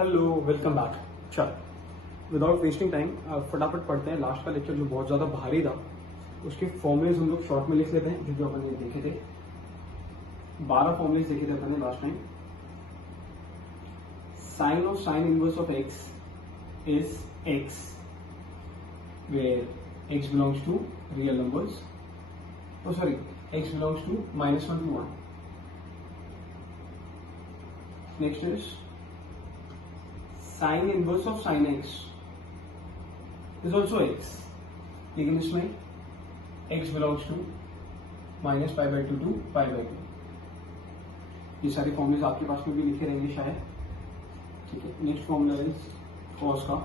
Hello, welcome back. चल, without wasting time फटाफट पढ़ते हैं। लास्ट का लेक्चर जो बहुत ज्यादा भारी था उसके फॉर्मुलेज हम लोग शॉर्ट में लिख लेते हैं, जो अपन ने देखे थे। 12 फॉर्मुलेज देखे थे अपन ने last time. Sine of sine inverse of x is x, where x belongs to real numbers, x belongs to -1 to 1. Next is sin inverse of sin x is also x, लेकिन इसमें x belongs to -π/2 to π/2. ये सारी formulas आपके पास में भी लिखे रहेंगे शायद। ठीक है, नेक्स्ट फॉर्मूला इज cos का।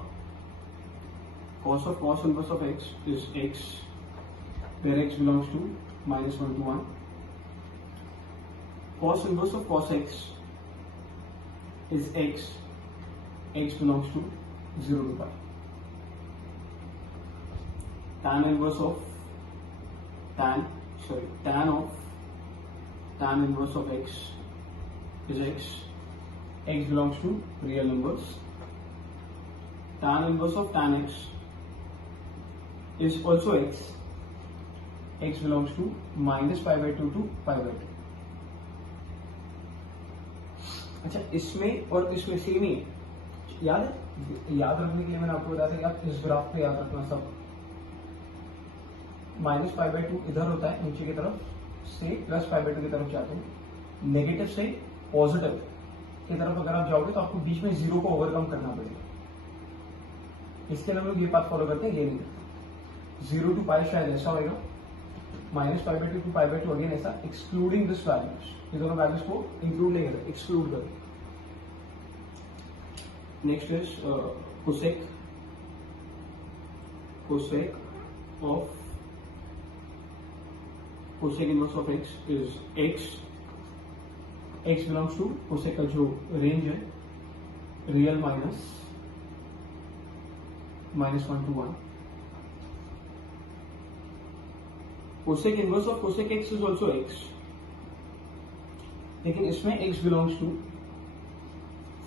cos of cos inverse of x is x, where x belongs to -1 to 1. Cos inverse of cos x is x, x belongs to 0 to pi. Tan inverse of tan inverse of x is x, x belongs to real numbers. Tan inverse of tan x is also x, x belongs to -π/2 to π/2. अच्छा, इसमें और इसमें same ही याद है। याद रखने के लिए मैंने आपको बताया था कि आप इस ग्राफ पे याद रखना सब। -π/2 इधर होता है नीचे की तरफ से, +π/2 की तरफ जाते हैं। नेगेटिव से पॉजिटिव की तरफ अगर आप जाओगे तो आपको बीच में 0 को ओवरकम करना पड़ेगा। इसके लिए हम लोग ये पाथ फॉलो करते हैं, ये नहीं करते। 0 to π शायद ऐसा होगा, -π/2 to π/2 अगेन ऐसा, एक्सक्लूडिंग दिस वैल्यूज। ये दोनों वैल्यूज को इंक्लूड नहीं करें, एक्सक्लूड करें। Next is cosec inverse of x is x, x belongs to cosec का जो रेंज है real -1 to 1. cosec inverse of cosec x is also x, लेकिन इसमें x belongs to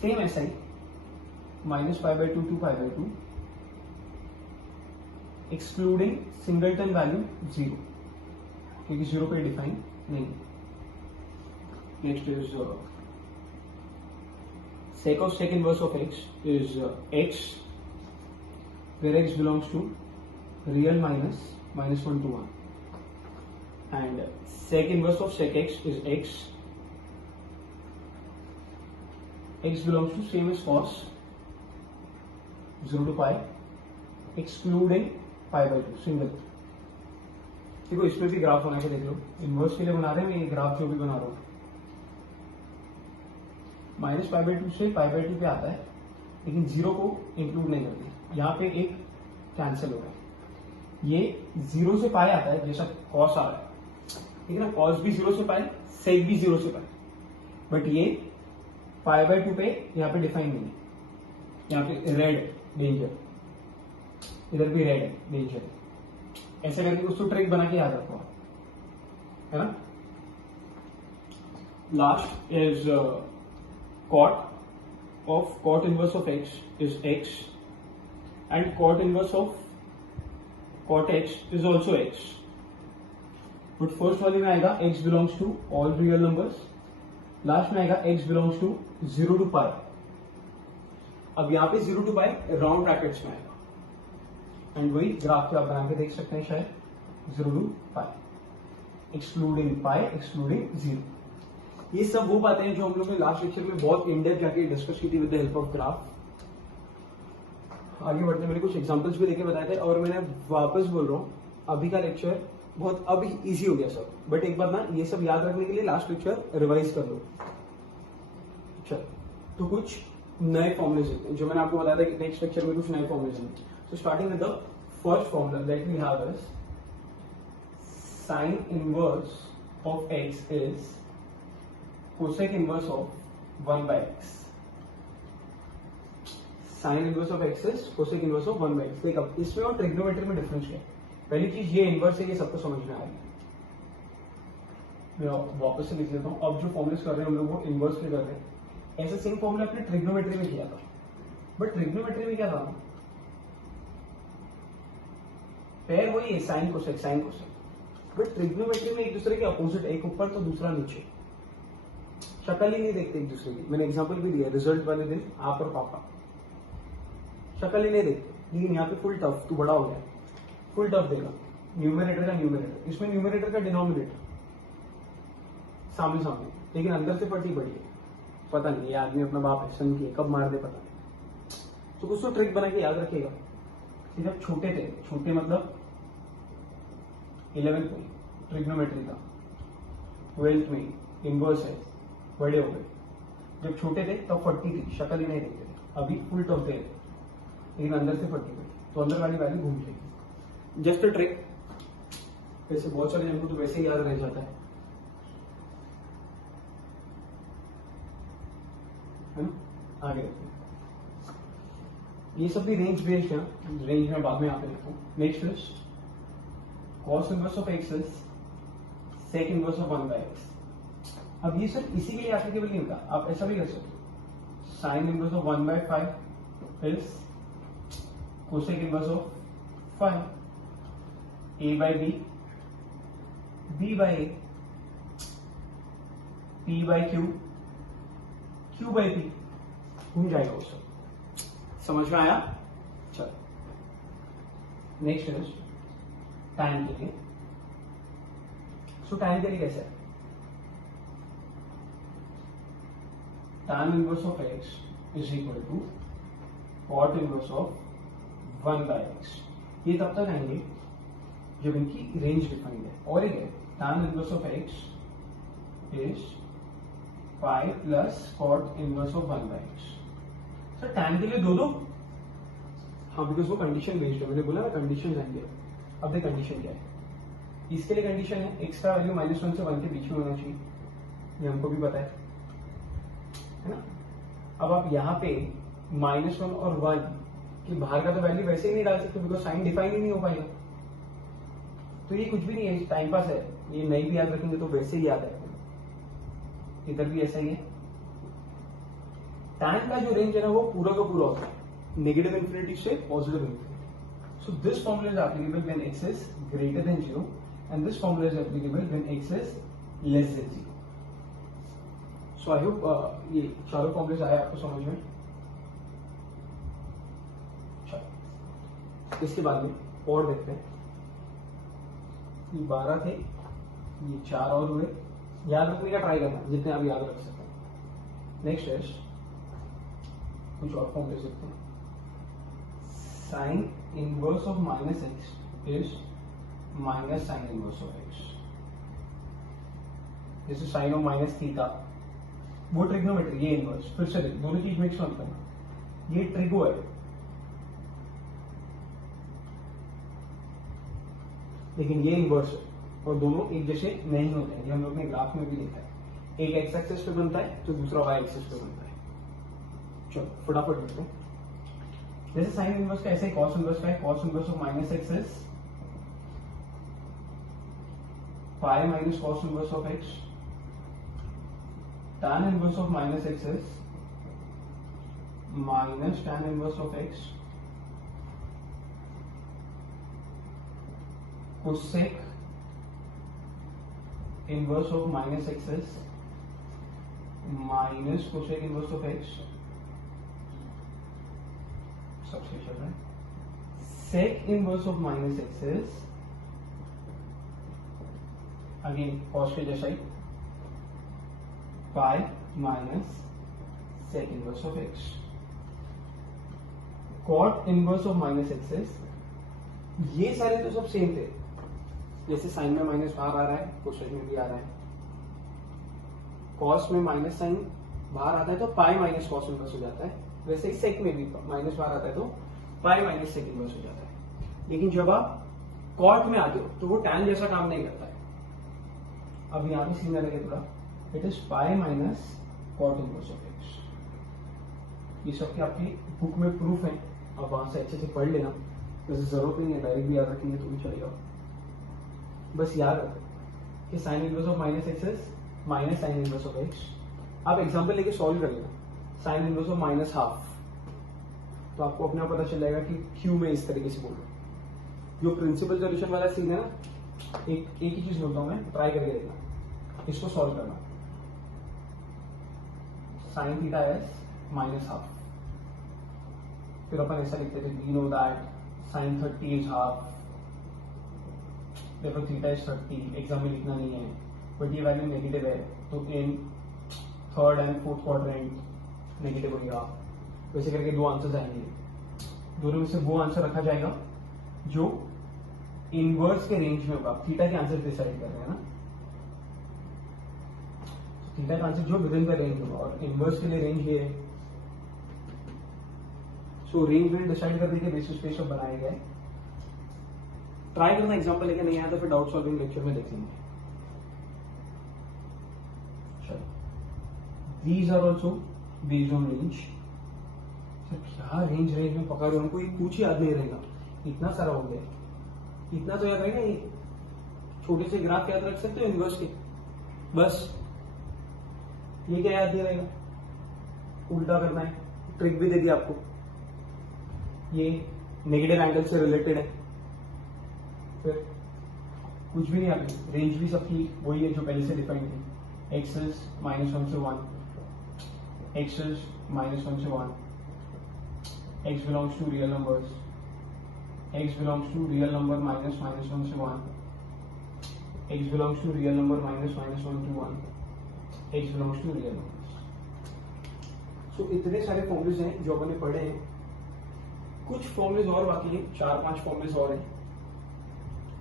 सेम ऐसा ही -π/2 to π/2, एक्सक्लूडिंग सिंगलटन वैल्यू 0, क्योंकि 0 पे define नहीं। Next is sec of sec inverse of x is x, where x belongs to real -1 to 1. And sec inverse of sec x is x, x belongs to same as cos 0 to pi, excluding π/2 single. देखो, इसमें भी graph बना के देख लो। Inverse के लिए बना रहे हैं, मैं ये ग्राफ जो भी बना रहा हूं -π/2 से π/2 पे आता है, लेकिन 0 को इंक्लूड नहीं करते। यहाँ पे एक कैंसिल हो रहा है। ये 0 से पाई आता है, जैसा कॉस आ रहा है, ठीक है ना। कॉस भी 0 से पाई, सेक भी 0 से पाई, बट ये π/2 पे यहाँ पे डिफाइन नहीं है। यहाँ पे रेड डेंजर, इधर भी रेड डेंजर। ऐसे करके कुछ तो ट्रिक बना के याद रखो, है ना। Last is cot inverse of x is x, and cot inverse of cot x is also x. But first वाले में आएगा x belongs to all real numbers, last में आएगा x belongs to 0 to pi. अब यहाँ पे 0 to pi round brackets में आएगा, एंड वही ग्राफ पे आप बना के देख सकते हैं शायद, 0 to pi, excluding pi, excluding 0। ये सब वो बातें हैं जो हम लोग ने लास्ट लेक्चर में बहुत इन डेप्थ जाके डिस्कस की थी with the help of graph. आगे बढ़ते मैंने कुछ एग्जांपल्स भी लेके बताए थे, और मैंने वापस बोल रहा हूँ, अभी का लेक्चर बहुत अब इजी हो गया सब, बट एक बार ना ये सब याद रखने के लिए लास्ट लेक्चर रिवाइज कर लो। चल, तो कुछ नए फॉर्मुलेज हैं जो मैंने आपको बताया था कि नेक्स्ट लेक्चर में कुछ नए फॉर्मुलेज हैं। तो starting with the first formula that we have is sine inverse of x is cosec inverse of 1/x. Sine inverse of x is cosec inverse of 1/x. देख, अब इसमें और ट्रिग्नोमेट्री में डिफरेंस क्या है? पहली चीज ये इनवर्स है, ये सबको समझ में आएगी। मैं वापस से लिख लेता हूँ। अब जो फॉर्मुलेस कर रहे हैं हम लोग वो इनवर्स पे कर रहे हैं। ऐसा सेम फॉर्मूला आपने ट्रिग्नोमेट्री में किया था, बट ट्रिग्नोमेट्री में क्या था, पेयर वही है, sine cosec sine cosec. But trigonometry में एक दूसरे के अपोजिट, एक ऊपर तो दूसरा नीचे, शक्ल ही नहीं देखते एक दूसरे की। मैंने एग्जांपल भी दिया, रिजल्ट वाले दिन आप और पापा शक्ल ही नहीं देखते, लेकिन यहाँ पे फुल टफ, तू बड़ा हो गया, फुल टफ देगा, न्यूमरेटर का न्यूमरेटर, इसमें न्यूमरेटर का डिनोमिनेटर सामने सामने, लेकिन अंदर से पट्टी पड़ी है, पता नहीं ये आदमी अपना बाप है, सन किए कब मार दे पता नहीं। तो कुछ तो ट्रिक बना के याद रखेगा कि जब छोटे थे, छोटे मतलब 11th में ट्रिग्नोमेट्री था, 12th में इनवर्स है, बड़े हो गए, जब छोटे थे तब फटती थी, शक्ल ही नहीं देखते थे, अभी फुल टफ दे, लेकिन अंदर से फटती पड़ी, तो अंदर वाली वैल्यू घूम जाएगी। जस्ट अ ट्रिक, वैसे बहुत सारे जन को तो वैसे ही याद रह जाता है ना। आगे देखते हैं, ये सब भी रेंज बेस्ड है, रेंज में बाद में आते देखो। Next is cos inverse of x is sec inverse of 1/x। अब ये सब इसी के लिए एप्लीकेबल नहीं होता, आप ऐसा भी कर सकते हो, sin inverse of 1/5 is cosec inverse of 5, a/b, b/a, p/q, q/p, घूम जाएगा वो सब, समझ में आया। चलो नेक्स्ट इज tan के लिए। सो tan के लिए कैसे है, tan inverse of x is equal to cot inverse of 1/x। ये तब तक आएंगे जब इनकी रेंज डिफाइंड है, और एक है tan inverse of x is 5 plus cot inverse of 1/x। Sir tan के लिए दो, हाँ बिकॉज वो कंडीशन बेस्ड है, मैंने बोला ना कंडीशन आएंगे। अब देख कंडीशन क्या है, इसके लिए कंडीशन है x का वैल्यू -1 से 1 के बीच में होना चाहिए, ये हमको भी पता है ना। अब आप यहाँ पे -1 और 1 के बाहर का तो वैल्यू वैसे ही नहीं डाल सकते, बिकॉज साइन डिफाइन ही नहीं हो पाएगा, तो ये कुछ भी नहीं है, टाइम पास है, ये नहीं भी याद रखेंगे तो वैसे ही याद है। इधर भी ऐसा ही है, tan का जो रेंज है ना वो पूरा का पूरा होता है, नेगेटिव इंफिनिटी से positive infinity. So this formula is applicable when x is greater than 0 and this formula is applicable when x is less than 0. So I hope ये चारों फॉर्मूलेज आए आपको समझ में। चलो इसके बाद में और देखते हैं, ये 12 थे, ये 4 और हुए, याद रखने का ट्राई करना जितने आप याद रख सकते हैं। नेक्स्ट है कुछ और फॉर्मूलेज देखते हैं। Sign inverse of -x is minus sign inverse of x, जैसे साइन ऑफ -थीटा, वो ट्रिग्नोमेट्री, ये इनवर्स, फिर से दोनों चीज मिक्स मत करना, ये ट्रिगो है लेकिन ये इनवर्स है, और दोनों एक जैसे नहीं होते हैं, ये हम लोग ने ग्राफ में भी देखा है, एक एक्स एक्सिस पे बनता है तो दूसरा वाई एक्सिस पे बनता है। चलो फटाफट देखते हैं, जैसे साइन इनवर्स का ऐसे ही कॉस इनवर्स का है, cos inverse of -x is pi minus cos inverse of x, tan inverse of -x is minus tan inverse of x, cosec inverse of -x is minus cosec inverse of x, सबसे चल रहा है, sec inverse of -x is again cos के जैसा ही, pi minus sec inverse of x, cot inverse of -x is, ये सारे तो सब सेम थे, जैसे साइन में माइनस बाहर आ रहा है कोसेक में भी आ रहा है, कॉस में माइनस साइन बाहर आता है तो पाई माइनस कॉस इनवर्स हो जाता है, वैसे ही सेक में भी माइनस बाहर आता है तो पाई माइनस सेक इनवर्स हो जाता है। लेकिन जब आप कॉट में आते हो तो वो टैन जैसा काम नहीं करता है। अब यहाँ पे सीन लगे थोड़ा, it is pi minus cot inverse of x. ये सब के आपकी बुक में प्रूफ है, आप वहां से अच्छे से पढ़ लेना, वैसे जरूरत नहीं है डायरेक्ट भी याद रखेंगे तो भी चलेगा। बस याद रखो कि sign inverse of -x is minus sign inverse of x। आप एग्जाम्पल लेके सॉल्व कर लेना, साइन इनवर्स ऑफ -½ तो आपको अपने आप पता चल जाएगा कि क्यों मैं इस तरीके से बोल रहा हूँ। जो प्रिंसिपल सोल्यूशन वाला सीन है ना, एक ही चीज बोलता हूँ मैं, ट्राई करके देखना, इसको सॉल्व करना। Sine theta is minus half, फिर अपन ऐसा लिखते थे we know that sine 30 is half, देखो थीटा इज 30, एग्जाम में लिखना नहीं है बट ये वैल्यू नेगेटिव है तो in third and fourth quadrant negative होगा। वैसे करके दो आंसर्स आएंगे, दोनों में से वो आंसर रखा जाएगा जो इनवर्स के रेंज में होगा। थीटा के आंसर डिसाइड कर रहे हैं ना, थीटा का आंसर जो विद इन द रेंज होगा, और इनवर्स के लिए रेंज ये है। सो रेंज में डिसाइड करने के बेसिस पे सब बनाए गए। ट्राई करना, एग्जांपल लेके नहीं आया तो फिर डाउट सॉल्विंग लेक्चर में देख लेंगे। चलो, these are also based on range. क्या रेंज में पकड़ रहे, हमको ये कुछ याद नहीं रहेगा, इतना सारा हो गया। इतना तो याद रहेगा, ये छोटे से ग्राफ याद रख सकते हो इनवर्स के, बस। ये क्या याद नहीं रहेगा, उल्टा करना है। ट्रिक भी दे दी आपको, ये नेगेटिव एंगल से रिलेटेड है, फिर कुछ भी नहीं आगे। रेंज भी सबकी वही है जो पहले से डिफाइंड थी, एक्सेस -1 से 1, एक्सेस -1 से 1, x belongs to real numbers, x belongs to real number -1 से 1, x belongs to real number -1 to 1, x belongs to real numbers। So इतने सारे फॉर्मूलेज हैं जो अपने पढ़े हैं। कुछ फॉर्मूलेज और बाकी हैं, 4-5 फॉर्मूलेज और हैं।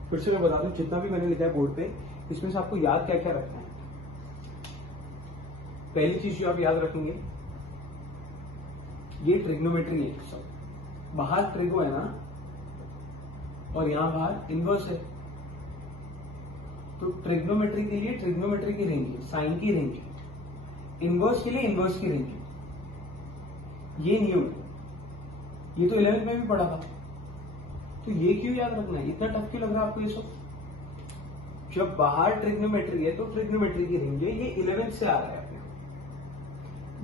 फिर से मैं बता दूं, जितना भी मैंने लिखा है बोर्ड पे, इसमें से आपको याद क्या क्या रखना है। पहली चीज जो आप याद रखेंगे, ये ट्रिग्नोमेट्री है। सब बाहर ट्रिगो है ना, और यहां बाहर इनवर्स है, तो ट्रिग्नोमेट्री के लिए ट्रिग्नोमेट्री की रेंज है, साइन की रेंज है। इनवर्स के लिए इनवर्स की रेंज है। ये न्यू है, ये तो 11th में भी पढ़ा था। तो ये क्यों याद रखना है, इतना टफ क्यों लग रहा है आपको ये सब? जब बाहर ट्रिग्नोमेट्री है तो ट्रिग्नोमेट्री की रेंज है, ये 11th से आ रहा है अपने।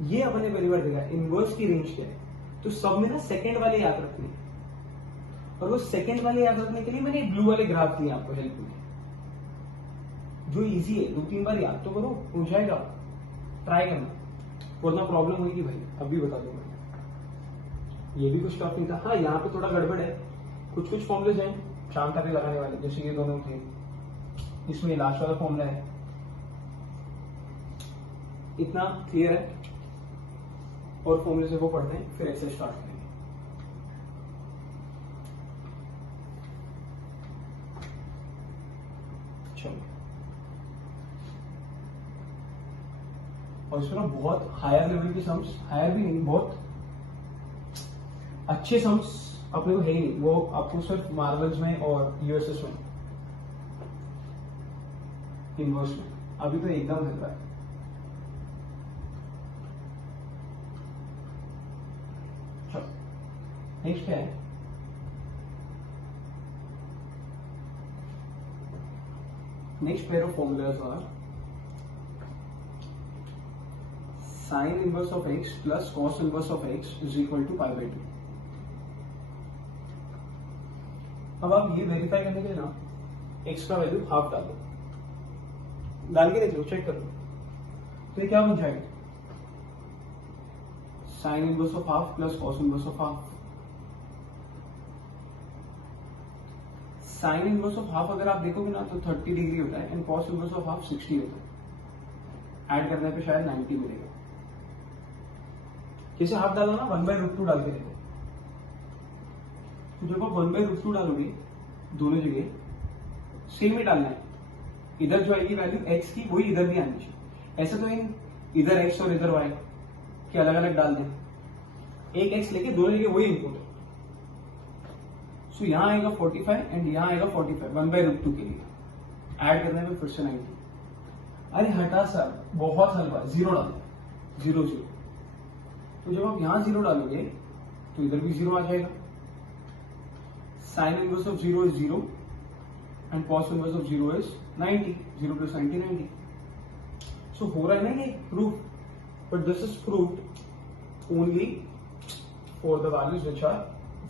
ये अपने पहली बार देखा इनवर्स की रेंज क्या है। तो सब में ना सेकंड वाले याद रखने, और वो सेकंड वाले याद रखने के लिए मैंने ब्लू वाले ग्राफ दिए आपको हेल्प में, जो इजी है। 2-3 बार याद तो करो, हो जाएगा। ट्राई करना, वरना प्रॉब्लम होगी भाई, अभी बता दूंगा। ये भी कुछ टफ नहीं था। हाँ, यहाँ पे थोड़ा गड़बड़ है, कुछ फॉर्मुलेज हैं शाम तक लगाने वाले, जैसे ये दोनों थे। इसमें लास्ट वाला फॉर्मूला है, इतना क्लियर है। और फॉर्मूले से वो पढ़ते हैं, फिर एक्सरसाइज स्टार्ट करेंगे। चलो, और इसमें ना बहुत हायर लेवल की सम्स, हायर भी नहीं, बहुत अच्छे सम्स अपने को है ही नहीं। वो आपको सिर्फ मार्वल्स में और यूएसएस में, इनवर्स में अभी तो एकदम हल्का है। नेक्स्ट है next pair of formulas are sine inverse of x plus cos inverse of x is equal to pi by 2। अब आप ये वेरीफाई करने के लिए ना एक्स का वैल्यू हाफ डालो, डाल के देख लो, चेक कर लो, तो ये क्या बन जाएगा, sign inverse of half plus cos inverse of half. Sign inverse of half अगर आप देखोगे ना तो 30 डिग्री होता है, and cos inverse of half 60 होता है। ऐड करने पे शायद 90 मिलेगा। जैसे हाफ डाला ना, 1/√2 डाल के देखो, तो जब आप 1/√2 डालोगे दोनों जगह सेम ही डालना है। इधर जो आएगी वैल्यू एक्स की, वही इधर भी आनी चाहिए। ऐसा तो इधर एक्स और इधर वाई के अलग अलग डाल दें, एक एक्स लेके दोनों जगह वही इनपुट है। सो यहां आएगा 45 एंड यहां आएगा 45 1/√2 के लिए। ऐड करने में फिर से 90। अरे हटा सर, बहुत हल्का, 0 डालो, 0 0। तो जब आप यहां 0 डालोगे तो इधर भी 0 आ जाएगा। Sign inverse of 0 is 0 and cos inverse of 0 is 90। 0 + 90 90। सो हो रहा है ना ये proof, but this is proved only for the values which are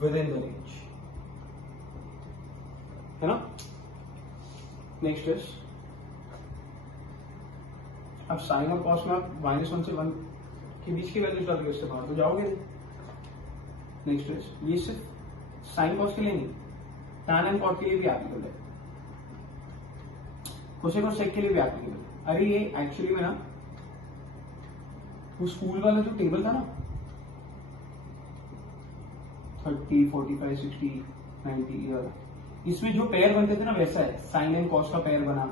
within the range, है ना. नेक्स्ट इज, अब साइन और कॉस में आप -1 से 1 के बीच की वैल्यूज डालोगे, उससे बाहर तो जाओगे नहीं. नेक्स्ट इज, ये सिर्फ साइन कॉस के लिए नहीं, टैन एंड कॉट के लिए भी एप्लीकेबल है, कोसेक और सेक के लिए भी एप्लीकेबल है. अरे ये एक्चुअली में ना वो स्कूल वाला जो टेबल था ना, 30, 45, 60, 90, इसमें जो पेयर बनते थे ना वैसा है. साइन एंड कॉस का पेयर बना,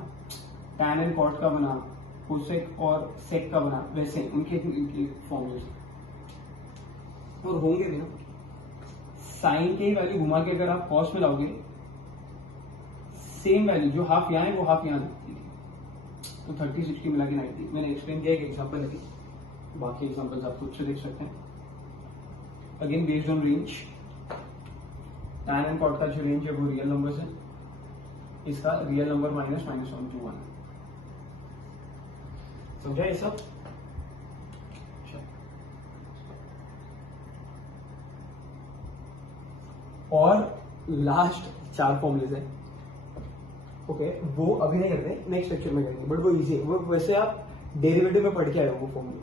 टैन एंड कॉट का बना, कोसेक और सेक का बना, वैसे उनके फॉर्मूले और होंगे भी ना. साइन की वैल्यू घुमा के अगर आप कॉस में लाओगे, सेम वैल्यू जो हाफ यहाँ है वो हाफ यहाँ दिखती है. तो 30, 60 मिला के 90. मैंने एक्सप्लेन किया, एक एग्जाम्पल लगी, बाकी एग्जाम्पल्स आप खुद से देख सकते हैं. Again based on range, tan and cot का जो रेंज है वो रियल नंबर्स है, इसका रियल नंबर -1 to 1. समझा ये सब? और लास्ट 4 फॉर्मूलेज है, ओके, वो अभी नहीं करते, नेक्स्ट लेक्चर में करेंगे, बट वो इजी है. वो वैसे आप डेरिवेटिव में पढ़ के आए हो वो फॉर्मूले,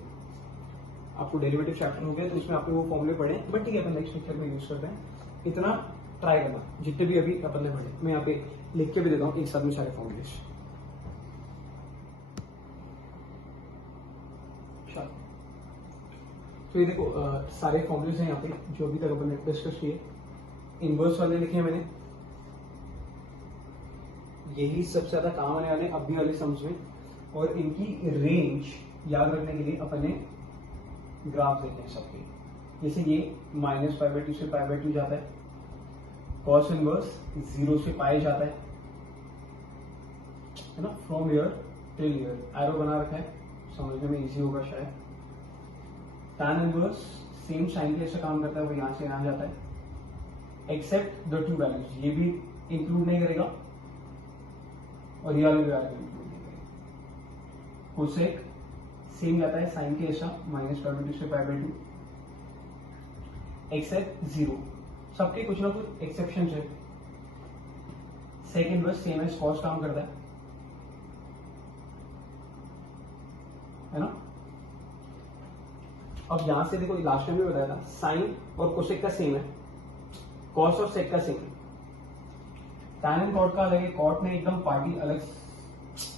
आपको डेरिवेटिव चैप्टर हो गया तो उसमें आपने वो फॉर्मूले पढ़े, बट ठीक है अपन नेक्स्ट लेक्चर में यूज करते हैं. इतना ट्राई करना, जितने भी अभी अपन ने पढ़े मैं यहाँ पे लिख के भी देता हूँ एक साथ में सारे फॉर्मूलेज. तो ये देखो सारे फॉर्मूलेज हैं यहाँ पे जो अभी तक अपन ने डिस्कस किए. इनवर्स वाले लिखे हैं मैंने, यही सबसे ज्यादा काम आने वाले अभी वाले सम्स में, और इनकी रेंज याद रखने के लिए अपन ने ग्राफ देखे हैं सबके. जैसे ये -π/2 से π/2 जाता है, कॉस इनवर्स 0 से पाई जाता है ना, from year till year. Arrow बना रखा है, समझने में इजी होगा शायद. टैन इनवर्स सेम साइन के जैसा काम करता है, वो यहां से यहां जाता है, एक्सेप्ट द 2 वैल्यूज, ये भी इंक्लूड नहीं करेगा और ये वाले भी इंक्लूड नहीं करेगा. कोसेक सेम जाता है साइन के जैसा, -π/2 से π/2, एक्सेप्ट 0. सबके कुछ ना कुछ एक्सेप्शन है. Sec inverse same as cos काम करता है ना. अब यहां से देखो, लास्ट टाइम भी बताया था, साइन और कोसेक का सेम है, कॉस और सेक का सेम है. टैन एंड कॉट का अलग है, कॉट ने एकदम पार्टी अलग,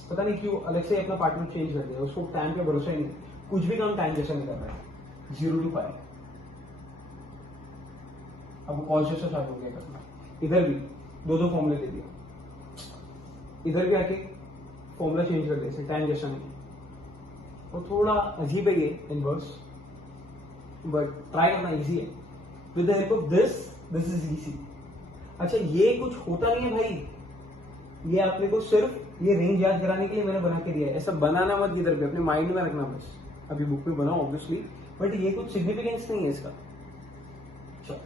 पता नहीं क्यों अलग से अपना पार्टनर चेंज कर दिया, उसको टैन पे भरोसा ही नहीं, कुछ भी काम टैन जैसा नहीं कर रहा है. 0 to π, अब वो कॉस जैसा चालू हो गया करना. इधर भी दो फॉर्मूले दे दिया, इधर भी आके फॉर्मूला चेंज कर दिया, टैन जैसा नहीं. और थोड़ा अजीब है ये इनवर्स, बट ट्राई करना इजी है. With the help of this is easy. अच्छा, ये कुछ होता नहीं है भाई, ये आपने को सिर्फ ये रेंज याद कराने के लिए मैंने बना के दिया है. ऐसा बनाना मत इधर पे, अपने माइंड में रखना बस. अभी बुक में बनाओ ऑब्वियसली, बट ये कुछ सिग्निफिकेंस नहीं है इसका. चलो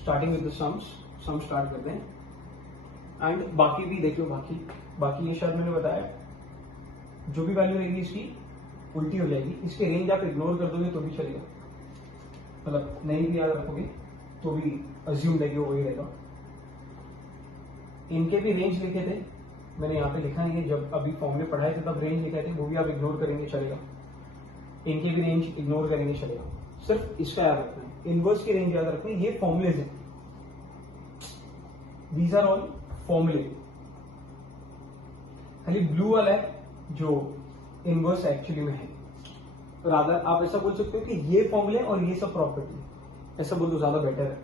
starting with the sums start करते हैं, एंड बाकी भी देख लो. बाकी ये शायद मैंने बताया, जो भी वैल्यू रहेगी इसकी उल्टी हो जाएगी. इसके रेंज आप इग्नोर कर दोगे तो भी चलेगा, मतलब नहीं भी याद रखोगे तो भी अज्यूम लेके वही रहेगा. इनके भी रेंज लिखे थे मैंने, यहाँ पे लिखा नहीं है, जब अभी फॉर्मूले पढ़ाए थे तब रेंज लिखे थे, वो भी आप इग्नोर करेंगे चलेगा. इनके भी रेंज इग्नोर करेंगे चलेगा. सिर्फ इसका याद रखना है, इनवर्स की रेंज याद रखनी है. ये फॉर्मूलेज हैं, दीज आर ऑल फॉर्मूले. खाली ब्लू वाला है जो इनवर्स एक्चुअली में है. रादर आप ऐसा बोल सकते हो कि ये फॉर्मूले और ये सब प्रॉपर्टी, ऐसा बोल दो ज्यादा बेटर है.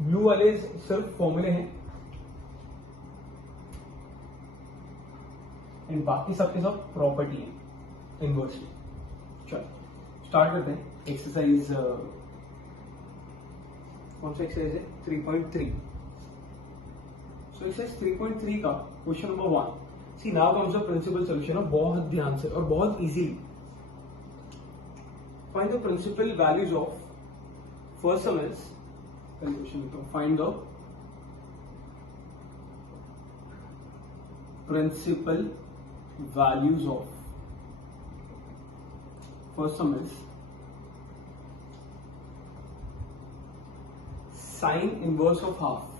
ब्लू वाले सिर्फ फॉर्मूले हैं, एंड बाकी सबके सब प्रॉपर्टी है इनवर्स में. चलो स्टार्ट करते हैं. एक्सरसाइज कौन सा एक्सरसाइज है? 3.3. सो एक्सरसाइज 3.3 का question number 1. See now comes the principal solution. बहुत ध्यान से और बहुत easily. Find the principal values of, first sum is, find the principal values of, first sum is sine inverse of half.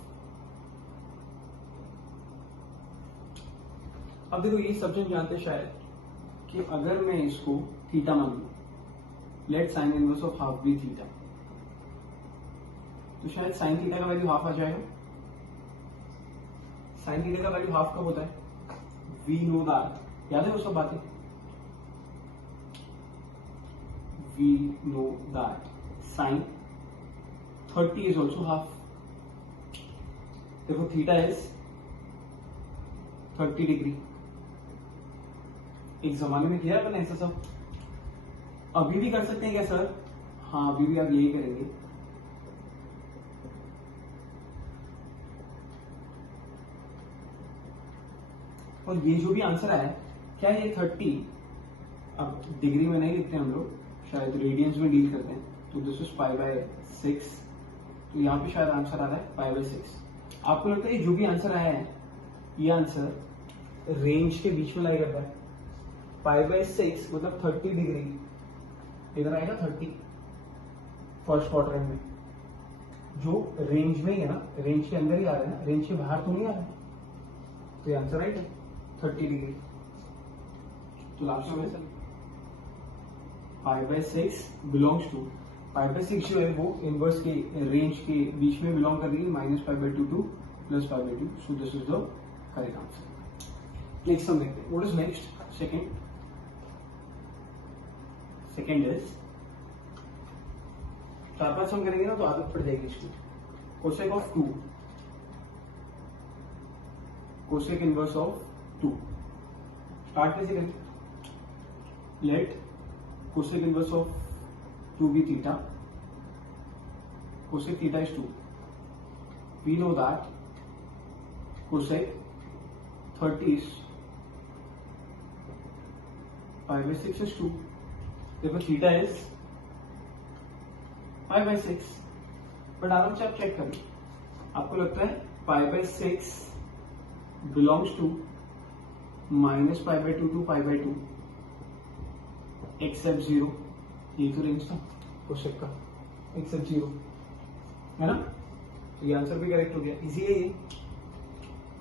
अब देखो ये सब जन जानते हैं शायद कि अगर मैं इसको थीटा मान लूं, let sine inverse of half be theta, तो शायद साइन थीटा का वैल्यू हाफ आ जाएगा। साइन थीटा का वैल्यू हाफ कब होता है? वी नो दैट, याद है वो सब बातें? We know that sine 30 is also half. देखो थीटा इज 30 डिग्री। एक जमाने में किया अपन ऐसा सब, अभी भी कर सकते हैं क्या सर? हाँ अभी भी आप यही करेंगे। और ये जो भी आंसर आया क्या ये 30, अब डिग्री में नहीं लिखते हम लोग, शायद रेडियंस में डील करते हैं, तो दिस इज π/6, तो यहाँ पे शायद आंसर आ रहा है π/6। आपको लगता है जो भी आंसर आया है ये आंसर रेंज के बीच में लाई करता है? π/6 मतलब 30 डिग्री इधर आएगा 30 फर्स्ट क्वाड्रेंट में, जो रेंज में ही है ना, रेंज के अंदर ही आ रहा है ना, रेंज के बाहर तो नहीं आ रहा है, तो ये आंसर राइट है 30 डिग्री। तो लास्ट में π/6 बिलोंग्स टू, π/6 जो है वो इनवर्स के रेंज के बीच में बिलोंग कर रही है, -π/2 to +π/2, so this is the correct answer. Next हम देखते हैं, what is next? Second is 4-5 sum करेंगे ना तो आदत पड़ जाएगी इसकी। Cosec of 2, cosec inverse of 2, start कैसे करें? Let cosec inverse of 2 be theta, cosec theta is 2. We know that cosec 30 is π/6 is 2. Therefore theta is π/6. But आराम से आप चेक करें, आपको लगता है π/6 belongs to -π/2 to π/2 except 0, ये तो रेंज था कोसेक का, एक्सेप्ट 0 है ना, तो ये आंसर भी करेक्ट हो गया। इसीलिए ये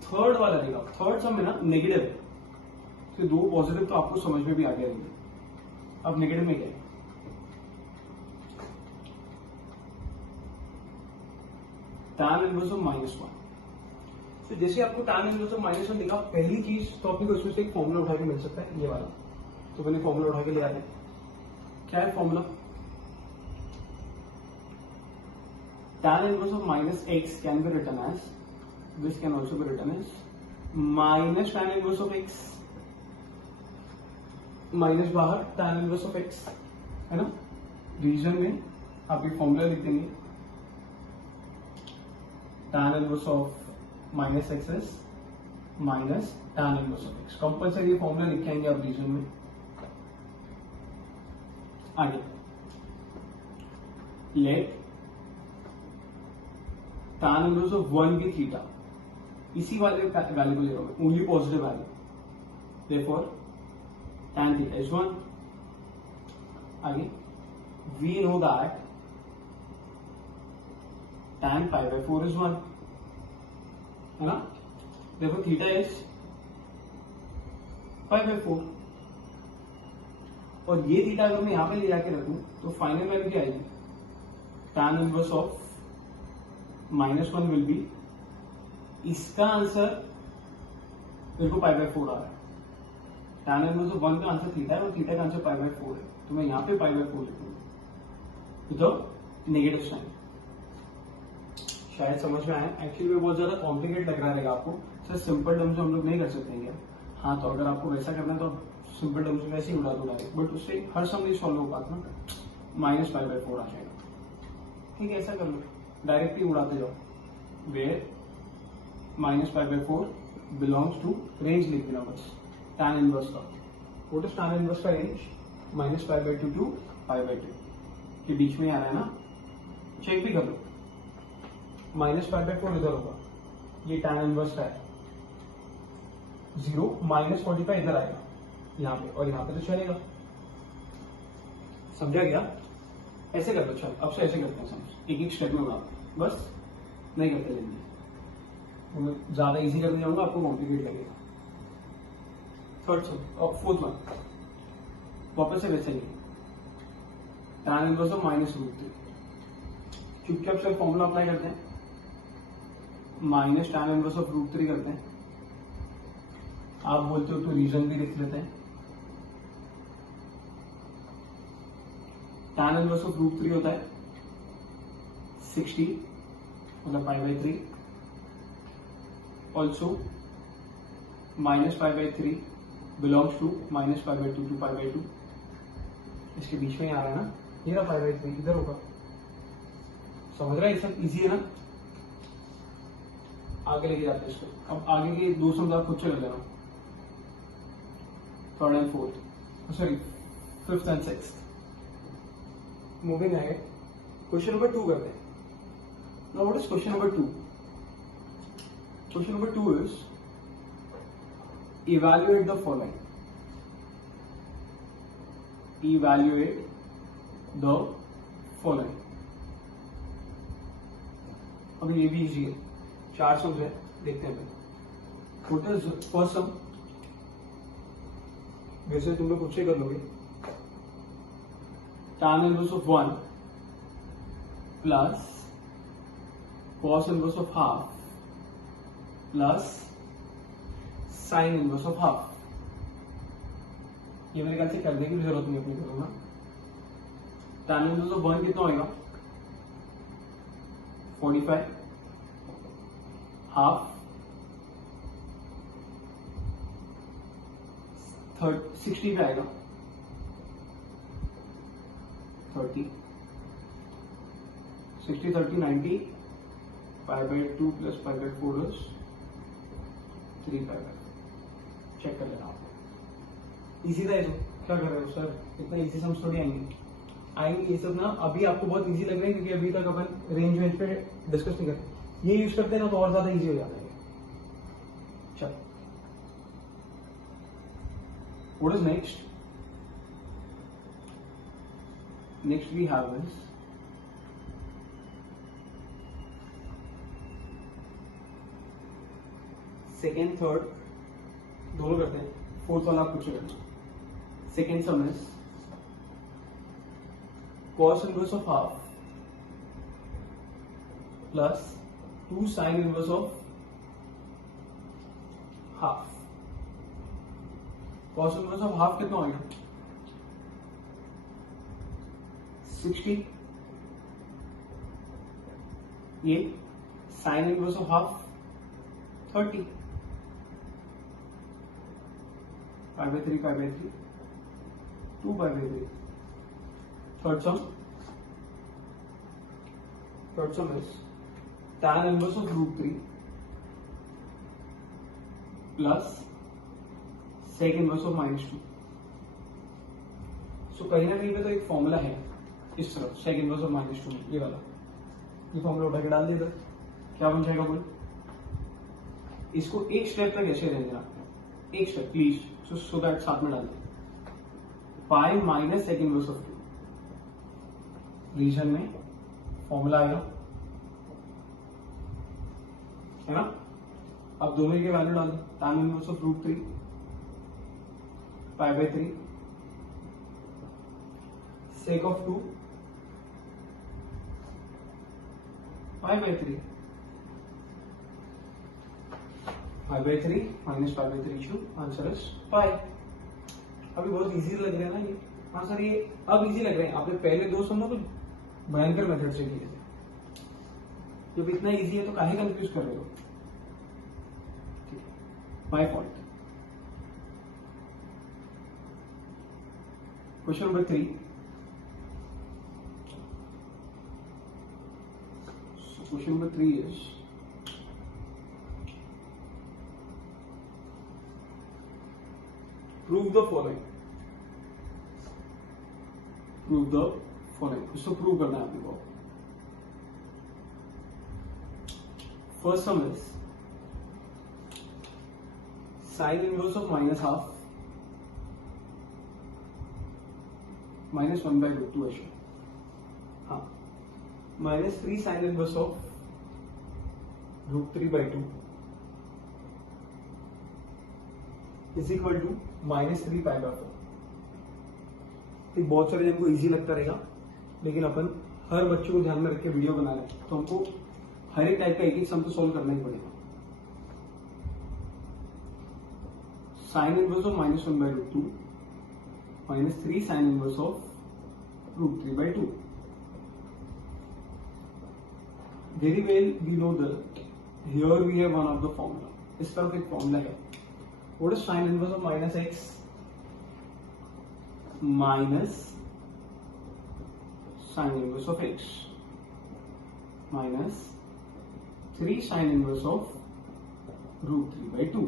थर्ड वाला रहेगा, थर्ड सम में ना नेगेटिव है, तो 2 पॉजिटिव तो आपको समझ में भी आ गया। अब नेगेटिव में क्या है? tan inverse of -1। तो जैसे आपको tan इनवर्स ऑफ -1 दिखा, पहली चीज तो आपको उसमें से एक फॉर्मूला उठा के मिल सकता है, ये वाला, तो मैंने फॉर्मूला उठा के ले आते हैं। क्या है formula? tan inverse of -x can be written as, this can also be written as minus tan inverse of x, minus बाहर tan inverse of x, है ना। रीजन में आप ये फॉर्मूला लिख देंगे, tan inverse of -x is minus tan inverse of x, compulsory formula लिख आएंगे आप रीजन में। आगे let tan inverse of 1 be theta, इसी वाले वैल्यू को ले रहा हूं, only positive value, therefore tan theta is 1। आगे we know that tan π/4 is 1, है ना, देयरफॉर थीटा इज π/4। और ये थीटा अगर मैं यहां पे ले जाके रखूं तो फाइनल वैल्यू क्या आएगी? tan inverse of -1 will be, इसका आंसर मेरे को π/4 आ रहा है, tan इनवर्स ऑफ 1 का आंसर थीटा है और थीटा का आंसर π/4 है, तो मैं यहां पे π/4 लिखूंगा तो नेगेटिव साइन। शायद समझ में आया, एक्चुअली में बहुत ज्यादा कॉम्प्लिकेट लग रहा है आपको, सर सिंपल टर्म्स हम लोग नहीं कर सकते हैं क्या? हाँ, तो अगर आपको वैसा करना है तो सिंपल टर्म्स में ऐसे ही उड़ा दो डायरेक्ट, बट उससे हर सम नहीं सॉल्व हो पाता ना, -π/4 आ जाएगा। ठीक है, ऐसा कर लो, डायरेक्टली उड़ाते जाओ, वेयर -π/4 बिलोंग्स टू, रेंज लिख देना बस tan इनवर्स का। व्हाट इज tan इनवर्स का रेंज? -π/2 टू π/2 के बीच में आ रहा है ना, चेक भी कर लो, -π/4 इधर होगा, ये tan इनवर्स का है, 0 -45 इधर आएगा यहाँ पे, और यहाँ पे तो चलेगा, समझा गया? ऐसे कर दो, चलो अब से ऐसे करते हैं, समझ एक एक स्टेप में बनाते हैं, बस नहीं करते जल्दी, मैं ज्यादा इजी करने जाऊंगा आपको कॉम्प्लिकेट लगेगा। थर्ड सम और फोर्थ वन वापस से वैसे ही tan इनवर्स ऑफ -√3। चुपचाप से फॉर्मूला अप्लाई करते हैं, माइनस tan इनवर्स ऑफ √3 करते हैं। आप बोलते हो तो रीजन भी लिख लेते हैं। tan इनवर्स ऑफ √3 होता है 60 मतलब π/3, ऑल्सो -π/3 बिलोंग्स टू -π/2 टू π/2। इसके बीच में ही आ रहा है ना, ये रहा π/3 इधर होगा। समझ रहा है, ये सब इजी है ना। आगे लेके जाते हैं इसको। अब आगे के दो सम खुद से कर लेना, third and fourth, sorry fifth and sixth. Moving है, क्वेश्चन नंबर 2 करते हैं। Now what is question number 2? Question number 2 is evaluate the following. Evaluate the following. अभी ये भी इजी है, 4 सम्स है, देखते हैं पहले। व्हाट इज फर्स्ट सम? वैसे तुम लोग खुद से कर लोगे। tan inverse of 1 plus cos inverse of half plus sign inverse of half. ये मेरे ख्याल से करने की जरूरत नहीं अपनी करूंगा। tan इनवर्स ऑफ 1 कितना होगा? 45 हाफ 60 पे आएगा 30, 60 30 90 π/2 प्लस π/4 इज 3 π/5। चेक कर लेना आप। इजी था ये तो, क्या कर रहे हो सर, इतना इजी सम्स थोड़ी आएंगे ये सब ना। अभी आपको बहुत इजी लग रहा है क्योंकि अभी तक अपन रेंज वेंज पे डिस्कस नहीं करते। ये यूज करते हैं ना तो और ज्यादा इजी हो जाता है। चल what is next? Next we have is second third दोनों करते हैं, फोर्थ वाला आप कुछ करना। Second sum is cos inverse of half plus 2 sin inverse of half. cos inverse of half कितना होगा? 60। ये sin inverse of half 30 π/3 π/3 2 π/3। Third sum is tan inverse of √3 plus sec inverse of -2। सो कहीं ना कहीं पे तो एक फॉर्मूला है इस तरफ, sec inverse of -2 ये वाला, ये फॉर्मूला उठा के डाल दिया इधर, क्या बन जाएगा बोल? इसको एक स्टेप तक ऐसे रहने देना, एक स्टेप प्लीज, सो दैट साथ में डाल दो। Pi minus sec inverse of 2 region में फॉर्मूला आएगा, है ना। अब दोनों की वैल्यू डाल दो। tan इनवर्स ऑफ √3 π/3 sec of 2 π/3 π/3 minus π/3 answer is pi. अभी बहुत इजी लग रहा है ना ये? हाँ सर ये अब इजी लग रहे हैं। आपने पहले दो सम तो भयंकर मेथड से किए थे, जब इतना इजी है तो काहे कंफ्यूज कर रहे हो? My fault. Question number 3। Question number 3 is prove the following। prove the following, इसको प्रूव करना है आपको। First sum is sine inverse of -12 -1/2 ऐसे, हाँ -3 sine inverse of √3/2 is equal to -3π/4। बहुत सारे जन को इजी लगता रहेगा, लेकिन अपन हर बच्चे को ध्यान में रख के वीडियो बना रहे हैं, तो हमको हर एक टाइप का एक सम तो सॉल्व करना ही पड़ेगा। Sine inverse of -1/√2 -3 sine inverse of √3/2। Very well we know that here we have one of the formula. इस तरफ एक फॉर्मूला है, what is sine inverse of -x minus sin inverse of x minus 3 sin inverse of √3/2.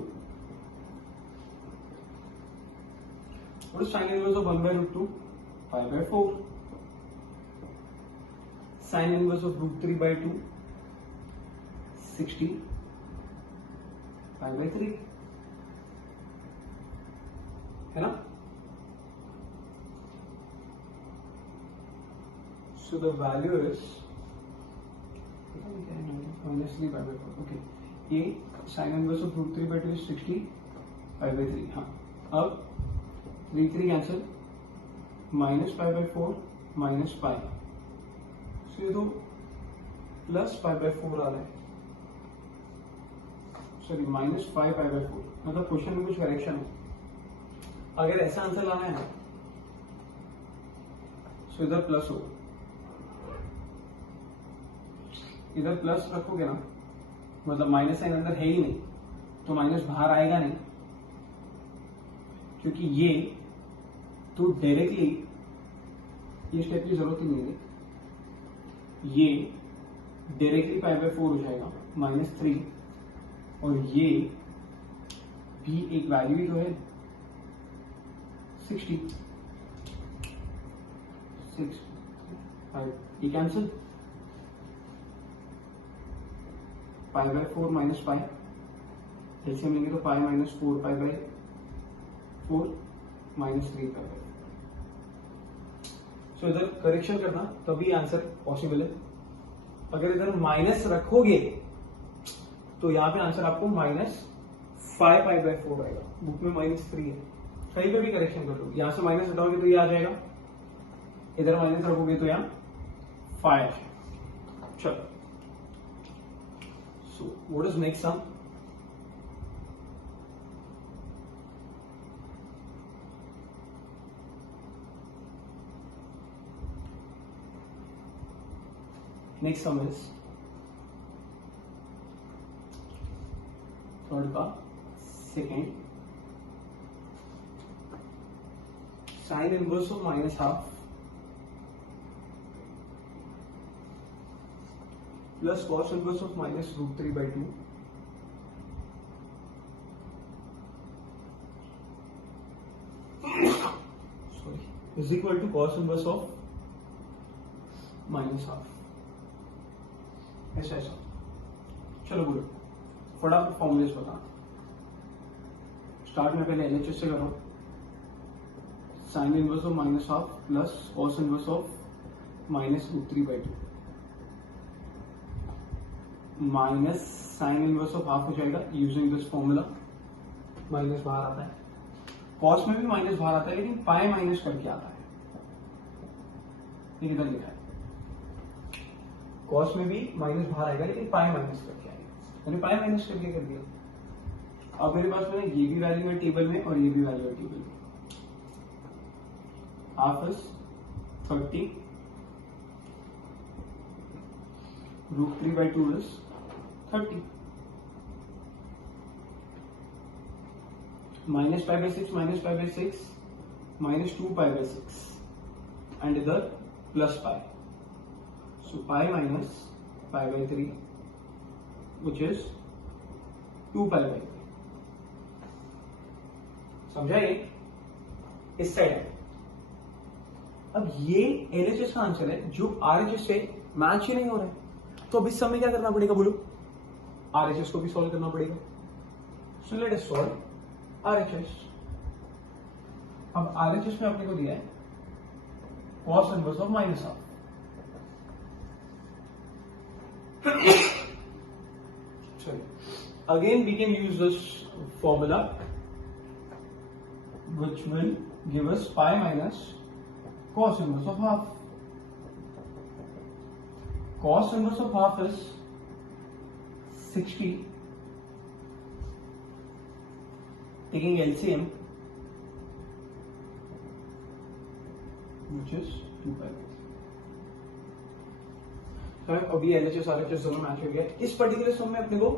What is sin inverse of 1/√2? π/4. Sin inverse of √3/2 60 π/3 है ना? So the value is -3π/4. Okay, ये sin inverse of √3/2 is 60 π/3. हाँ, अब 3 cancel, -π/4 -π, so ये तो +π/4 आ रहा है, sorry -5π/4। मतलब क्वेश्चन में कुछ करेक्शन है। अगर ऐसा आंसर लाना है ना, सो इधर प्लस हो, इधर प्लस रखोगे ना, मतलब माइनस साइन अंदर है ही नहीं, तो माइनस बाहर आएगा नहीं, क्योंकि ये तो डायरेक्टली ये स्टेप की जरूरत ही नहीं है, ये डायरेक्टली π/4 हो जाएगा -3, और ये भी एक वैल्यू ही तो है 60 6 5, ये कैंसिल, π/4 -π, एलसीएम लेंगे तो π -4π/4 -3π/4। सो इधर करेक्शन करना तभी आंसर पॉसिबल है। अगर इधर माइनस रखोगे तो यहाँ पे आंसर आपको -5π/4 आएगा। बुक में -3 है, कहीं पे भी करेक्शन कर लो, यहां से माइनस हटाओगे तो ये आ जाएगा, इधर माइनस रखोगे तो यहाँ 5। चलो, so what is next sum? Next sum is third का second, sin inverse of -half plus cos inverse of -√3/2 sorry is equal to cos inverse of -half। ऐसा ऐसा, चलो बोलो फटाफट फॉर्मूलेस बता। स्टार्ट में पहले LHS से करो, sign inverse of -half plus cos inverse of -√3/2 minus sign inverse of half हो जाएगा यूजिंग दिस फॉर्मूला। माइनस बाहर आता है, कॉस में भी माइनस बाहर आता है, लेकिन पाई माइनस करके आता है, ये किधर लिखा है, कॉस में भी माइनस बाहर आएगा लेकिन पाई माइनस करके आएगा, मैंने पाई माइनस करके कर दिया। अब मेरे पास में ये भी वैल्यू है टेबल में और ये भी वैल्यू है टेबल में। हाफ इज 30, √3/2 is 30, -π/6 -π/6 -2π/6 and इधर plus pi, so pi minus π/3 which is 2π/3। समझा ये? इस साइड। अब ये LHS का आंसर है जो RHS से मैच ही नहीं हो रहा है, तो अब इस समय क्या करना पड़ेगा बोलो? RHS को भी सॉल्व करना पड़ेगा। So let us solve RHS। अब RHS में अपने को दिया है cos inverse of -half। again we can use this formula which will give us pi minus cos inverse of half. Cos inverse of half is 60. Taking LCM, which is 2 pi. अभी LHS RHS दोनों match हो गया. इस particular सम में अपने को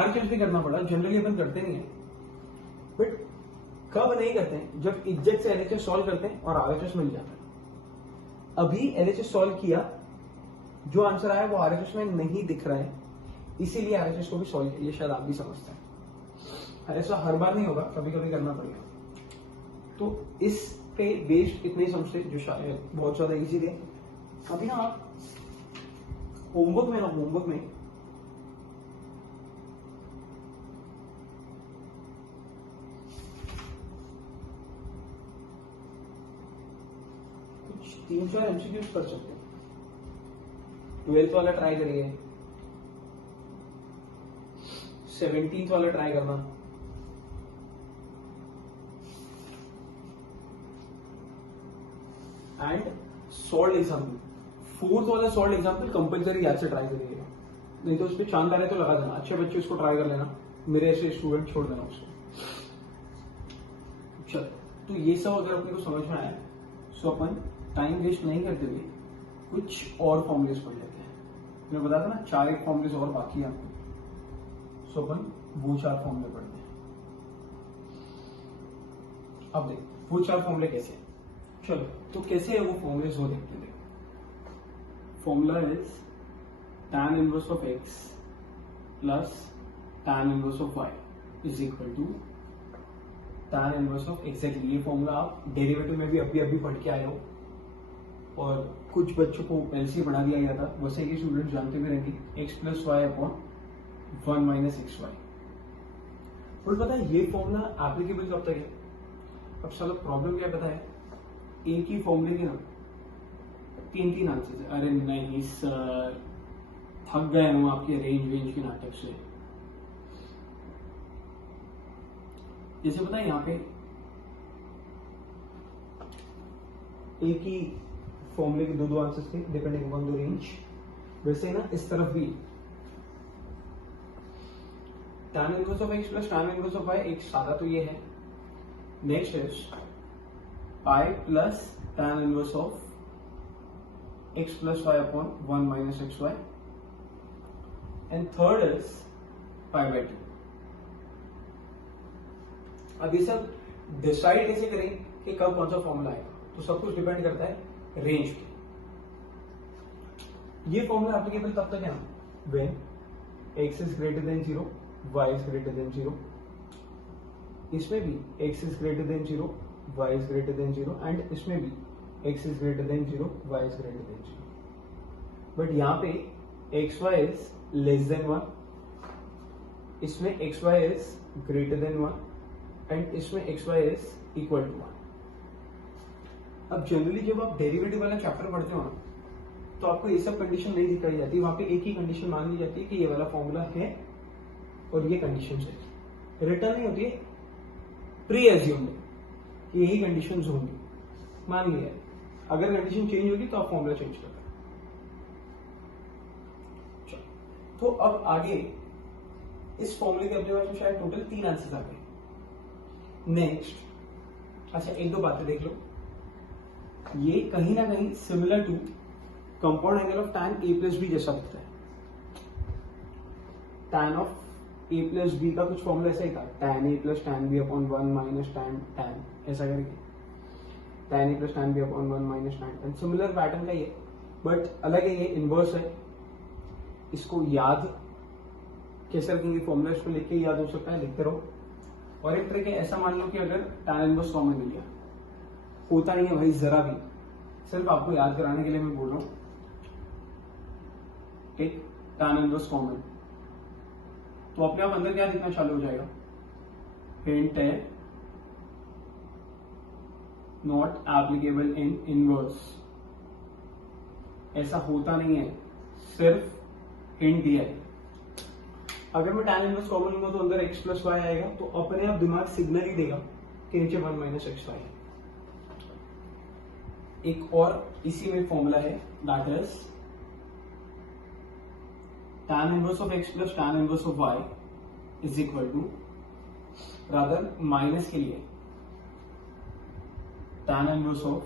RHS भी करना पड़ा. जनरली अपन करते नहीं है, बट कब नहीं करते हैं? जब एग्जैक्ट से LHS सॉल्व करते हैं और RHS मिल जाता है. अभी LHS सॉल्व किया, जो आंसर आया वो RHS में नहीं दिख रहा है, इसीलिए RHS को भी सॉल्व किया. ये शायद आप भी समझते हैं. ऐसा हर बार नहीं होगा, कभी कभी करना पड़ेगा. तो इस पे बेस्ड इतने समझते जो शायद बहुत ज्यादा इजी थे. अभी ना आप होमवर्क में कुछ 3-4 एमसीक्यूज कर सकते हैं. 12th वाला ट्राई करिए, 17th वाला ट्राई करना, एंड सॉल्व एग्जाम्पल. 4th वाला सॉल्व एग्जाम्पल कंपल्सरी याद से ट्राई करिएगा, नहीं तो उस पर चांद आ रहे तो लगा देना. अच्छे बच्चे उसको ट्राई कर लेना, मेरे ऐसे स्टूडेंट छोड़ देना उसको. चलो, तो ये सब अगर अपने को समझ में आया, सो अपन टाइम वेस्ट नहीं करते हुए कुछ और फॉर्मुलेस पढ़ लेते हैं. मैं बता था ना 4 फॉर्मुलेस और बाकी है आपको, सो अपन वो 4 फॉर्मुले पढ़ते हैं. अब देख वो 4 फॉर्मुले कैसे हैं. चलो, तो कैसे है वो फॉर्मुलेस वो देखते हैं. Formula is tan inverse of x plus tan inverse of y is equal to tan inverse of exactly. ये फॉर्मूला आप डेरिवेटिव में भी अभी पढ़ के आए हो, और कुछ बच्चों को एलसी बना दिया गया था, वैसे कि स्टूडेंट जानते भी रहेंगे. x plus y upon 1 minus x y. और पता है ये फॉर्मूला एप्लीकेबल कब तक है? अब साला प्रॉब्लम क्या पता है, एक ही फॉर्मूले के ना 3 आंसर है. अरे नहीं सर, थक गए हम आपके रेंज के नाटक से. जैसे पता है यहाँ पे एक ही फॉर्मूले के दो आंसर थे डिपेंडिंग ऑन द रेंज, वैसे ना इस तरफ भी tan inverse of x plus tan inverse of y. एक सादा तो ये है. Next is pi plus tan inverse of x plus y upon 1 minus xy, and third is pi by 2. अब ये सब डिसाइड कैसे करें कि कब कौन सा फॉर्मूला आएगा? तो सब कुछ डिपेंड करता है रेंज पे. ये फॉर्मूला एप्लीकेबल तब तक है ना when x is greater than 0, y is greater than 0. इसमें भी x is greater than 0, y is greater than 0, and इसमें भी x is greater than 0, y is greater than 0. But यहाँ पे xy is less than 1, इसमें xy is greater than 1, and इसमें xy is equal to 1. अब generally जब आप derivative वाला चैप्टर पढ़ते हो ना, तो आपको ये सब कंडीशन नहीं दिखाई जाती. वहां पे एक ही कंडीशन मान ली जाती है कि ये वाला फॉर्मूला है और ये कंडीशन है. रिटर्न नहीं होती है, प्री एज्यूम्ड कि यही कंडीशन होंगी, मान लिया. अगर कंडीशन चेंज होगी तो आप फॉर्मूला चेंज कर. तो अब आगे इस फॉर्मूले के अपने पास तो शायद टोटल 3 आंसर्स आ गए. नेक्स्ट, अच्छा एक दो बातें देख लो. ये कहीं ना कहीं similar to compound angle of tan a plus b जैसा दिखता है. tan of a plus b का कुछ फॉर्मूला ऐसा ही था, tan a plus tan b upon 1 minus tan ऐसा करके tan a plus tan b upon 1 minus tan. Similar pattern का ये, बट अलग है, ये इनवर्स है. इसको याद कैसे रखेंगे फॉर्मूला, इसको लिख के याद हो सकता है, लिखते रहो. और एक ट्रिक है, ऐसा मान लो कि अगर tan इनवर्स कॉमन मिल गया, होता नहीं है भाई जरा भी, सिर्फ आपको याद कराने के लिए मैं बोल रहा हूं. ठीक, tan इनवर्स कॉमन, तो अपने आप अंदर क्या दिखना चालू हो जाएगा, हिंट है नॉट एप्लीकेबल इन इनवर्स. ऐसा होता नहीं है, सिर्फ हिंट दिया है. अगर मैं tan इनवर्स कॉमन लूंगा तो अंदर x प्लस वाई आएगा, तो अपने आप दिमाग सिग्नल ही देगा कि नीचे 1 माइनस एक्स वाई है। एक और इसी में फॉर्मूला है, that is tan inverse of x plus tan inverse of y is equal to, rather minus के लिए tan inverse of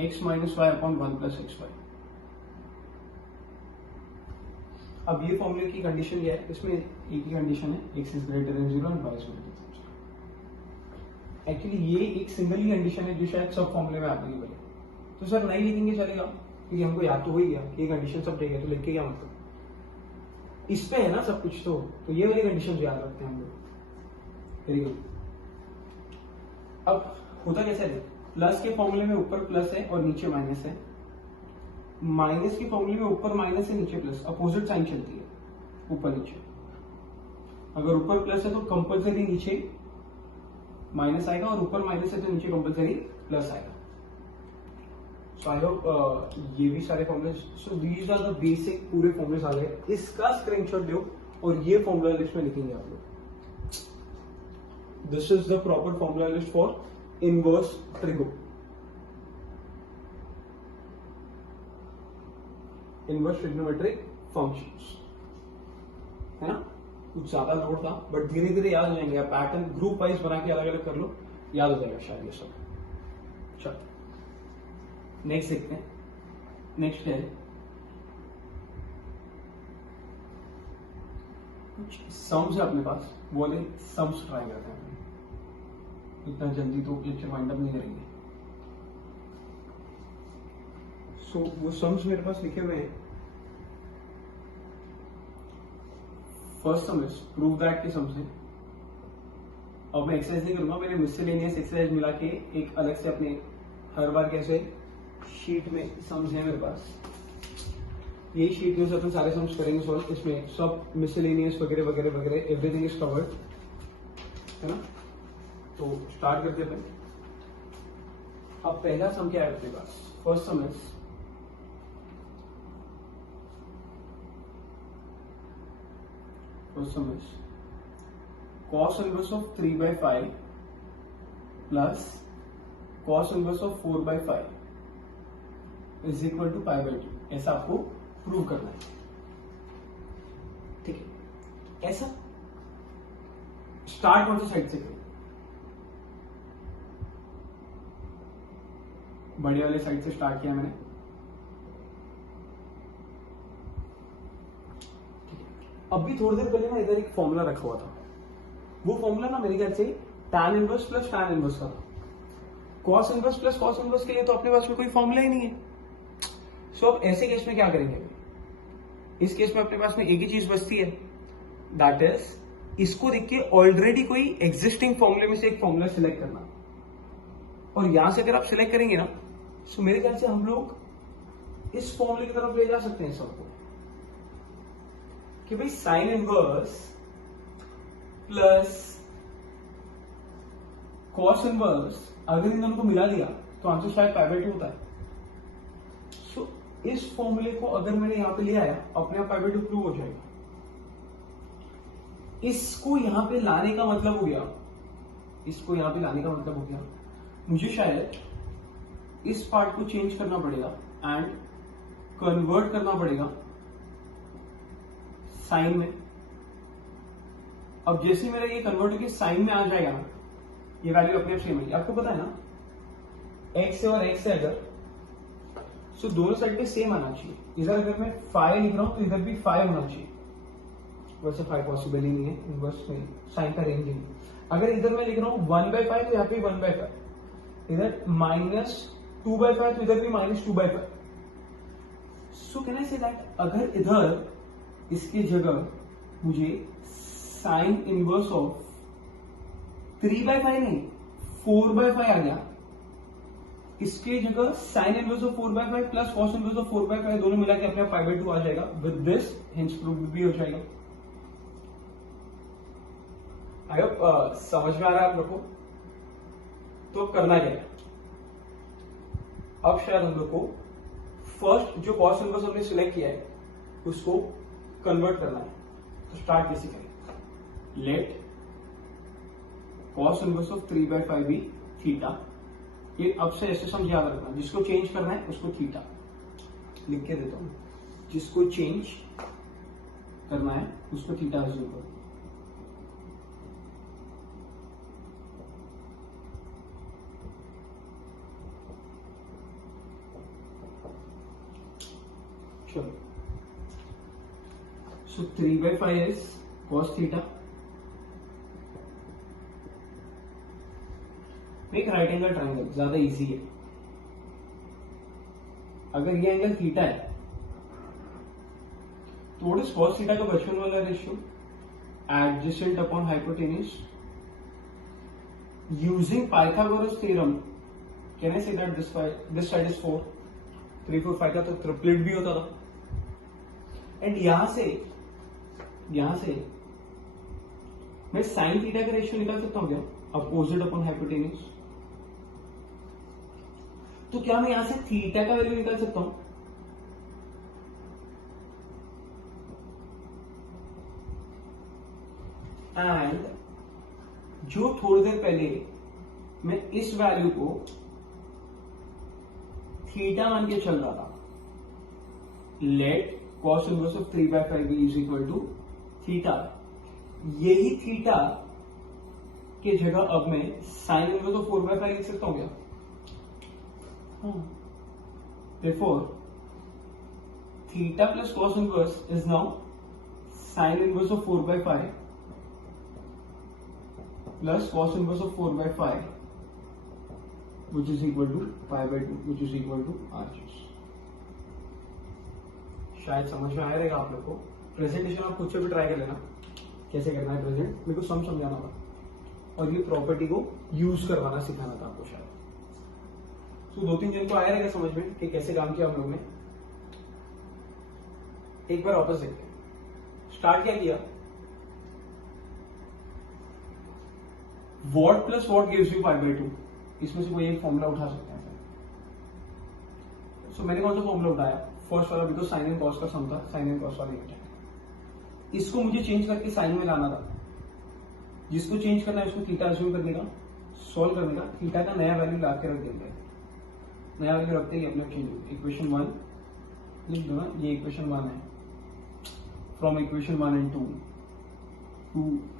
x minus y upon 1 plus x y. अब ये फॉर्मूले की कंडीशन क्या है, इसमें एक ही कंडीशन है, x is greater than 0 and y is greater than 0। Actually ये एक सिंगल ही कंडीशन है जो शायद सब फॉर्मूले में एप्लीकेबल है। तो सर नहीं लिखेंगे चलेगा, क्योंकि हमको याद तो हो ही गया कि ये कंडीशन सब ठीक है, तो लिख के क्या मतलब, इस पे है ना सब कुछ। तो ये वाली कंडीशन याद रखते हैं हम लोग। Very good. अब होता कैसे है, प्लस के फॉर्मूले में ऊपर प्लस है और नीचे माइनस है, माइनस के फॉर्मूले में ऊपर माइनस है नीचे प्लस, अपोजिट साइन चलती है ऊपर नीचे। अगर ऊपर प्लस है तो कंपल्सरी नीचे माइनस आएगा, और ऊपर माइनस है तो नीचे कंपल्सरी प्लस आएगा। सो आई होप ये भी सारे फॉर्मूले, so these are the basic पूरे फॉर्मूले आ गए। इसका स्क्रीनशॉट लो और ये फॉर्मूला लिस्ट में लिखेंगे आप लोग। This is the proper formula list for inverse trigo, inverse trigonometric functions, है ना। कुछ ज्यादा लोड था बट धीरे धीरे याद हो जाएंगे। आप पैटर्न ग्रुप वाइज बना के अलग अलग कर लो, याद हो जाएगा शायद ये सब। चलो नेक्स्ट देखते हैं। नेक्स्ट है कुछ सम्स है अपने पास, वो वाले सम्स ट्राई करते हैं। इतना जल्दी तो लेक्चर वाइंड अप नहीं करेंगे। सो वो सम्स मेरे पास लिखे हुए हैं। First sum is prove that के सम्स है। अब मैं एक्सरसाइज नहीं करूंगा, मैंने मिसलेनियस एक्सरसाइज मिला के एक अलग से अपने हर बार कैसे शीट में सम्स है मेरे पास, यही शीट में अपन सारे सम्स करेंगे सॉल्व। इसमें सब मिसलेनियस वगैरह वगैरह वगैरह एवरीथिंग इज कवर्ड, है ना। तो स्टार्ट करते हैं। अब पहला सम क्या है अपने पास, first sum is cos inverse of 3/5 plus cos inverse of 4/5 is equal to pi/2। ऐसा आपको प्रूव करना है, ठीक है। ऐसा स्टार्ट कौन सी साइड से करें, बड़े वाले साइड से स्टार्ट किया मैंने। अभी थोड़ी देर पहले ना इधर एक फॉर्मूला रखा हुआ था, वो फॉर्मूला ना मेरे ख्याल से tan inverse plus tan inverse का था। cos inverse plus cos inverse के लिए तो अपने पास में कोई फॉर्मूला ही नहीं है। सो अब ऐसे केस में क्या करेंगे, इस केस में अपने पास में एक ही चीज बचती है, दैट इज इसको देख के ऑलरेडी कोई एग्जिस्टिंग फॉर्मूले में से एक फॉर्मूला सिलेक्ट करना। और यहां से अगर आप सिलेक्ट करेंगे ना, सो मेरे ख्याल से हम लोग इस फॉर्मूले की तरफ ले जा सकते हैं सबको, कि भाई sine inverse plus cos inverse अगर इन दोनों को मिला दिया तो आंसर शायद pi/2 होता है। सो इस फॉर्मूले को अगर मैंने यहां पे ले आया, अपने आप pi/2 प्रूव हो जाएगा। इसको यहां पे लाने का मतलब हो गया, इसको यहां पे लाने का मतलब हो गया मुझे शायद इस पार्ट को चेंज करना पड़ेगा एंड कन्वर्ट करना पड़ेगा साइन में। अब जैसे मेरा ये कन्वर्ट होकर साइन में आ जाएगा ना, ये वैल्यू अपने आप सेम है। आपको पता है ना, x से और x से अगर, सो दोनों साइड पे सेम आना चाहिए। इधर अगर मैं 5 लिख रहा हूं तो इधर भी 5 होना चाहिए। वैसे 5 पॉसिबल ही नहीं है, इनवर्स में साइन का रेंज ही नहीं। अगर इधर मैं लिख रहा हूं 1/5 तो यहाँ पे 1/5, इधर -2/5 तो इधर भी -2/5। So can I say that अगर इधर इसके जगह मुझे साइन इनवर्स ऑफ 3/5 नहीं 4/5 आ गया, इसके जगह sign inverse of 4/5 plus cos inverse of 4/5 दोनों मिला के अपने pi/2 आ जाएगा। विद दिस हिंस प्रूफ भी हो जाएगा। आई होप समझ में आ रहा है आप लोग को। तो करना क्या है, अब शायद हम लोग को फर्स्ट जो कॉस इनवर्स हमने सिलेक्ट किया है उसको कन्वर्ट करना है। तो स्टार्ट कैसे करें? Let cos inverse of 3/5 be theta. ये अब से ऐसे समझ याद रखना, जिसको चेंज करना है उसको थीटा लिख के देता हूं, जिसको चेंज करना है उसको थीटा अज्यूम करो। चलो, so 3/5 is cos theta. एक राइट एंगल ट्राइंगल, ज्यादा इजी है। अगर ये एंगल थीटा है तो व्हाट इज cos थीटा का बचपन वाला ratio? Adjacent upon hypotenuse. Using Pythagoras theorem can I say that this side is 4, 3 4 5 का तो ट्रिपलेट भी होता था। एंड यहां से मैं साइन थीटा का रेशियो निकाल सकता हूं क्या? Opposite upon hypotenuse. तो क्या मैं यहां से थीटा का वैल्यू निकाल सकता हूं? एंड जो थोड़ी देर पहले मैं इस वैल्यू को थीटा मान के चल रहा था, let cos inverse of 3/5 be is equal to theta, यही थीटा के जगह अब मैं साइन इनवर्स ऑफ 4/5 लिख सकता हूं क्या? Therefore, theta plus cos inverse is now sin inverse of 4/5 plus cos inverse of 4/5, which is equal to pi/2, which is equal to RHS. शायद समझ में आया रहेगा आप लोग को। प्रेजेंटेशन आप खुद से भी ट्राई कर लेना, कैसे करना है प्रेजेंट, मेरे को समझाना था और ये प्रॉपर्टी को यूज करवाना सिखाना था आपको शायद। तो 2-3 दिन को आया रहेगा समझ में कि कैसे काम किया हम लोग ने। एक बार वापस देखते हैं। स्टार्ट क्या किया? What plus what gives you pi/2। इसमें से कोई एक फॉर्मूला उठा सकते हैं। सो मैंने कौन सा फॉर्मूला उठाया? फर्स्ट वाला, बिकॉज साइन एंड कॉस का सम था, साइन एंड कॉस वाला यूनिट है। इसको मुझे चेंज करके साइन में लाना था। जिसको चेंज करना है उसको थीटा अज्यूम करने का, सॉल्व करने का, थीटा का नया वैल्यू ला के रख देंगे। नया वैल्यू रखते ही अपने चेंज हो। इक्वेशन 1 लिख दो ना, ये इक्वेशन 1 है। फ्रॉम इक्वेशन 1 एंड 2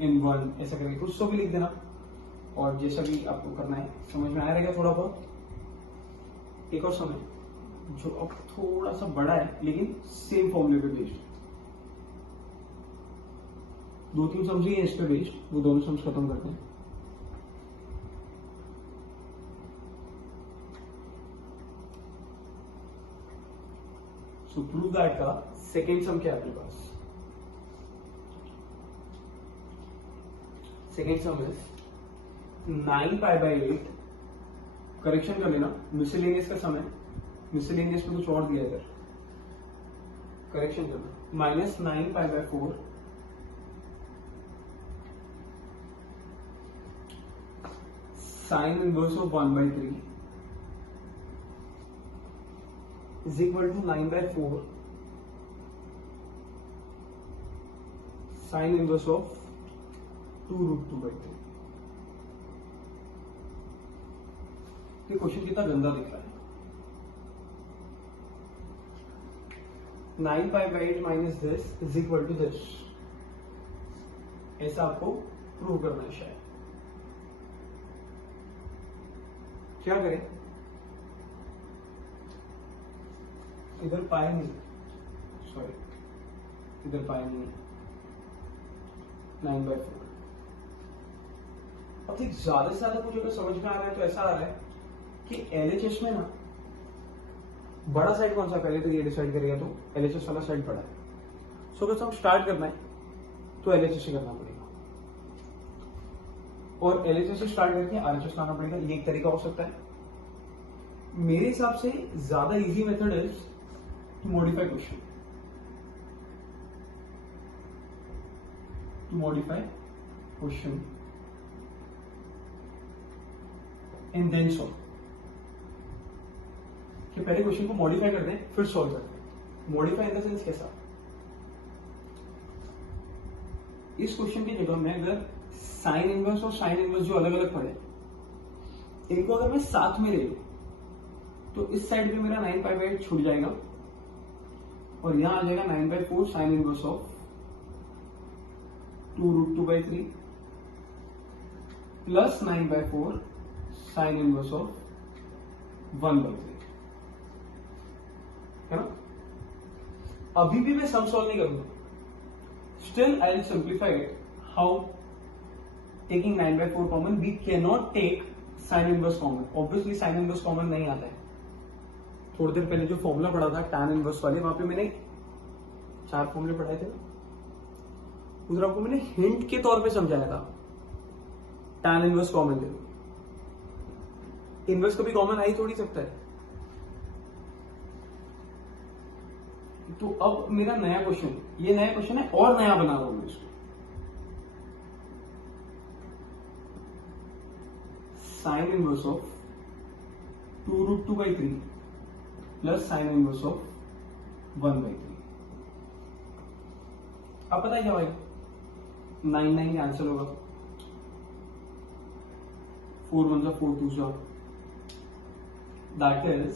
in 1 ऐसा करके कुछ तो भी लिख देना, और जैसा भी आपको करना है। समझ में आया रहेगा थोड़ा बहुत। एक और समय जो अब थोड़ा सा बड़ा है लेकिन सेम फॉर्मूले पे बेस्ड, 2-3 सम्स ही है इस पे बेस्ड, वो दोनों सम्स खत्म करते हैं। सो प्रूव दैट का सेकेंड सम क्या है आपके पास? Second sum is 9π/8। करेक्शन कर लेना, मिसलेनियस का सम है, मिसलेनियस में कुछ और दिया इधर, करेक्शन करना। Minus 9π/4 sine inverse of 1/3 is equal to 9/4 sin inverse of 2√2/3। ये क्वेश्चन कितना गंदा दिख रहा है। 9π/8 minus this is equal to this, ऐसा आपको प्रूव करना है शायद। क्या करें? इधर पाए नहीं, सॉरी इधर पाए नहीं, 9/4। अब देख, ज्यादा से ज्यादा मुझे अगर समझ में आ रहा है तो ऐसा आ रहा है कि LHS में ना बड़ा साइड कौन सा, पहले तो ये डिसाइड करेगा, तो LHS वाला साइड बड़ा है। सो अगर हम स्टार्ट करना है तो LHS से करना पड़ेगा, और LHS से स्टार्ट करके RHS लाना पड़ेगा। ये एक तरीका हो सकता है। मेरे हिसाब से ज्यादा easy method is to modify question, and then solve। कि पहले क्वेश्चन को मॉडिफाई करते हैं फिर सॉल्व करते हैं। मॉडिफाई इन द सेंस कैसा? इस क्वेश्चन की जगह मैं अगर साइन इनवर्स और साइन इनवर्स जो अलग अलग पड़े इनको अगर मैं साथ में ले लूं तो इस साइड पे मेरा 9π/8 छूट जाएगा और यहां आ जाएगा 9/4 sign inverse of 2√2/3 plus 9/4 sign inverse of 1/3 है ना। अभी भी मैं सम सॉल्व नहीं करूंगा, still I will simplify it how taking 9/4 common we can not take sine inverse common. Obviously sine inverse common नहीं आता है। थोड़ी देर पहले जो फॉर्मूला पढ़ा था टैन इनवर्स वाले, वहां पे मैंने 4 फॉर्मूले पढ़ाए थे, उधर आपको मैंने हिंट के तौर पे समझाया था टैन इनवर्स कॉमन ले लो। इनवर्स कभी कॉमन आ ही थोड़ी सकता है। तो अब मेरा नया क्वेश्चन, ये नया क्वेश्चन है और नया बना रहा हूं मैं इसको। Sign inverse of 2√2/3 plus sign inverse of 1/3। अब पता है क्या भाई, 9 आंसर होगा, 4 1 4 2 that is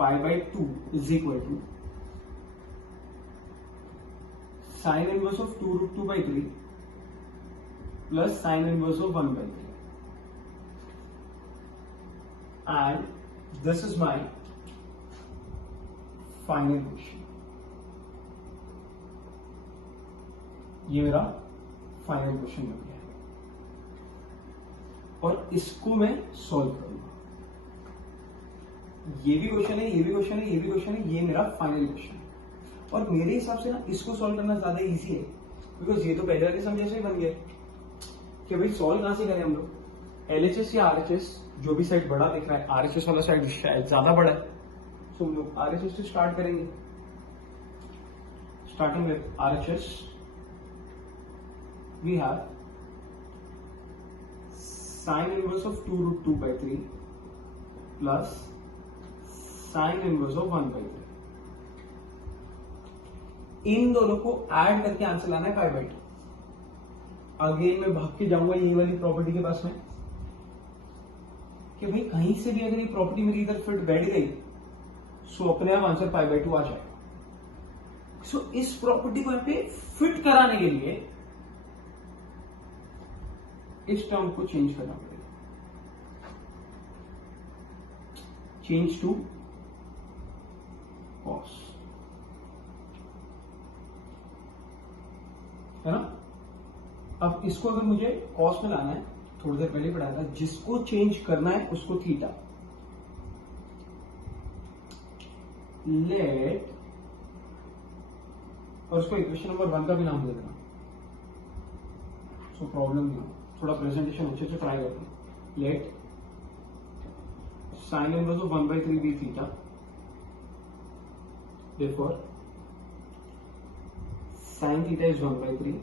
π/2 is equal to sin inverse of 2√2/3 plus sin inverse of 1/3, and this is my final question। ये मेरा फाइनल क्वेश्चन बन गया और इसको मैं सॉल्व करूंगा। ये भी क्वेश्चन है, ये भी क्वेश्चन है, ये भी क्वेश्चन है, ये मेरा फाइनल क्वेश्चन है। और मेरे हिसाब से ना इसको सॉल्व करना ज्यादा इजी है, बिकॉज ये तो पहले वाले सम जैसे ही बन गए कि भाई सॉल्व कहां से करें हम लोग, LHS या RHS, जो भी साइड बड़ा दिख रहा है, RHS वाला साइड शायद ज्यादा बड़ा है, तो हम लोग RHS से स्टार्ट करेंगे। Starting with RHS we have sin inverse of 2√2/3 plus sin inverse of 1/3। इन दोनों को ऐड करके आंसर लाना है π/2। अगेन मैं भाग के जाऊंगा यही वाली प्रॉपर्टी के पास में कि भाई कहीं से भी अगर ये प्रॉपर्टी मेरी इधर फिट बैठ गई सो अपने आप आंसर π/2 आ जाएगा। सो इस प्रॉपर्टी को यहाँ पे फिट कराने के लिए इस टर्म को चेंज करना पड़ेगा, चेंज टू कॉस, है ना। अब इसको अगर मुझे कॉस में लाना है, थोड़ी देर पहले पढ़ाया था, जिसको चेंज करना है उसको थीटा, लेट, और उसको इक्वेशन नंबर 1 का भी नाम दे देना, सो प्रॉब्लम नहीं हो। थोड़ा प्रेजेंटेशन अच्छे से ट्राई करते हैं। Let sine inverse of 1/3 be theta, therefore sine theta is 1/3,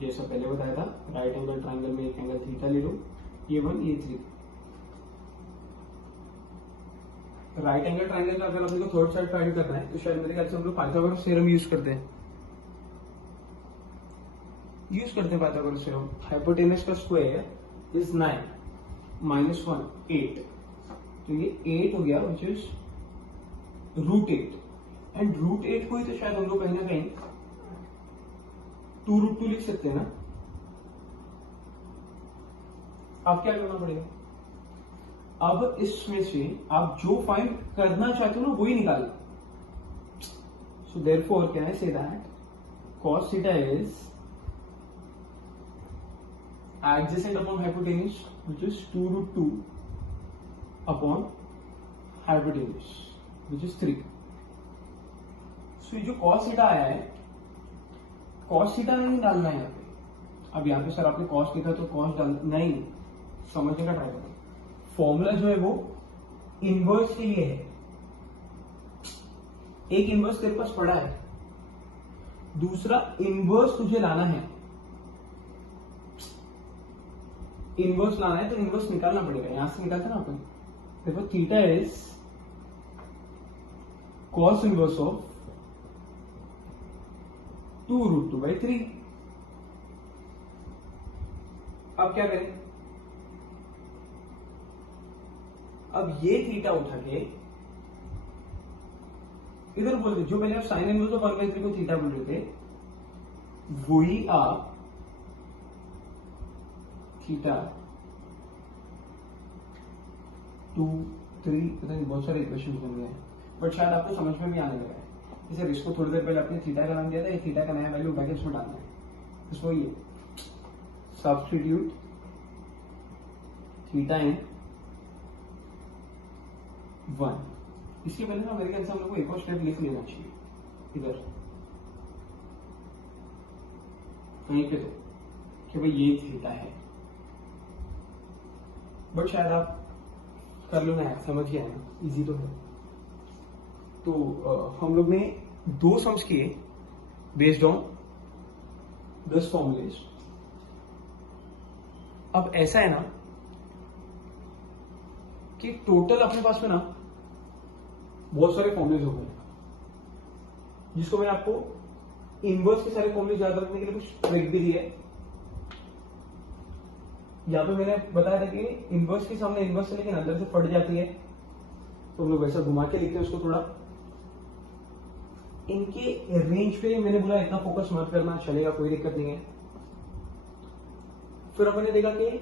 जैसा पहले बताया था राइट एंगल ट्राइंगल में एक एंगल थीटा ले लो, ये 1 ये 3। राइट एंगल ट्राइंगल का अगर अपने को थर्ड साइड फाइंड करना है तो शायद मेरे ख्याल से हम लोग पाइथागोरस थ्योरम यूज करते हैं, पाइथागोरस थ्योरम। हाइपोटेनस का स्क्वायर इज 9 -1 8, तो ये 8 हो गया विच इज √8, एंड √8 को ही तो शायद हम लोग कहीं ना कहीं 2√2 लिख सकते हैं ना। अब क्या करना पड़ेगा, अब इसमें से आप जो फाइंड करना चाहते हो ना वही निकालना। So therefore can I say that cos theta is adjacent upon hypotenuse which is 2√2 upon hypotenuse which is 3। so ये जो cos थीटा आया है, cos थीटा नहीं डालना है यहाँ पे। अब यहाँ पे सर आपने cos लिखा तो cos डाल नहीं, समझने का ट्राई करो। फॉर्मूला जो है वो इनवर्स के लिए है। एक इनवर्स तेरे पास पड़ा है, दूसरा इनवर्स तुझे लाना है। इनवर्स लाना है तो इनवर्स निकालना पड़ेगा, यहां से निकालते ना अपन। देखो theta is cos inverse of 2√2/3। अब क्या करें, अब ये थीटा उठा के इधर बोल दे, जो मैंने अब साइन इनवर्स ऑफ 1/3 को थीटा बोल रहे थे, वही आप थीटा 2, 3, पता नहीं बहुत सारे इक्वेशन बन गए हैं, बट शायद आपको समझ में भी आने लगा है। जैसे इसको थोड़ी देर पहले आपने थीटा का नाम दिया था, ये थीटा का नया वैल्यू उठा के इसमें डालना है, इसको ये सब्स्टिट्यूट थीटा इन 1। इसके पहले ना मेरे ख्याल से हम लोग को एक और स्टेप लिख लेना चाहिए इधर कहीं पे, तो कि भाई ये थीटा है, बट शायद आप कर लो ना यार, समझ गया है ना, इजी तो है। तो हम लोग ने 2 सम्स किए बेस्ड ऑन दिस फॉर्मूलेज। अब ऐसा है ना कि टोटल अपने पास में ना बहुत सारे फॉर्मूलेज हो गए, जिसको मैंने आपको इनवर्स के सारे फॉर्मूलेज याद रखने के लिए कुछ ट्रिक भी दी है। यहाँ पे मैंने बताया था कि इनवर्स के सामने इनवर्स है, लेकिन अंदर से फट जाती है, तो हम लोग वैसा घुमा के लिखते हैं उसको थोड़ा। इनके रेंज पे मैंने बोला इतना फोकस मत करना, चलेगा, कोई दिक्कत नहीं है। फिर अपन ने देखा कि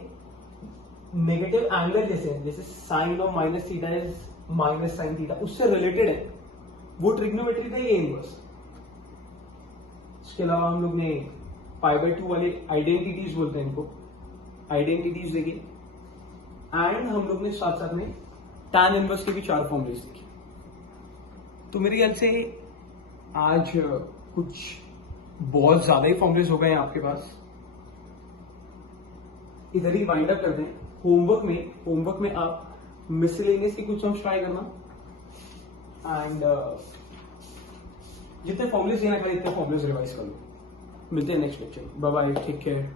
नेगेटिव एंगल जैसे sine of minus theta is minus sine theta, उससे रिलेटेड है, वो ट्रिग्नोमेट्री था, ये इनवर्स। इसके अलावा हम लोग ने π/2 वाले आइडेंटिटीज बोलते हैं इनको, आइडेंटिटीज देखी, एंड हम लोग ने साथ साथ में tan इनवर्स के भी 4 फॉर्मूलेज देखे। तो मेरे ख्याल से आज कुछ बहुत ज्यादा ही फॉर्मूलेज हो गए हैं आपके पास, इधर ही वाइंड अप कर दें। होमवर्क में आप मिसलेनियस के कुछ सम्स ट्राई करना, एंड जितने फॉर्मूलेज देना करें इतने फॉर्मूलेज रिवाइज कर लो। मिलते हैं next lecture, bye bye, take care.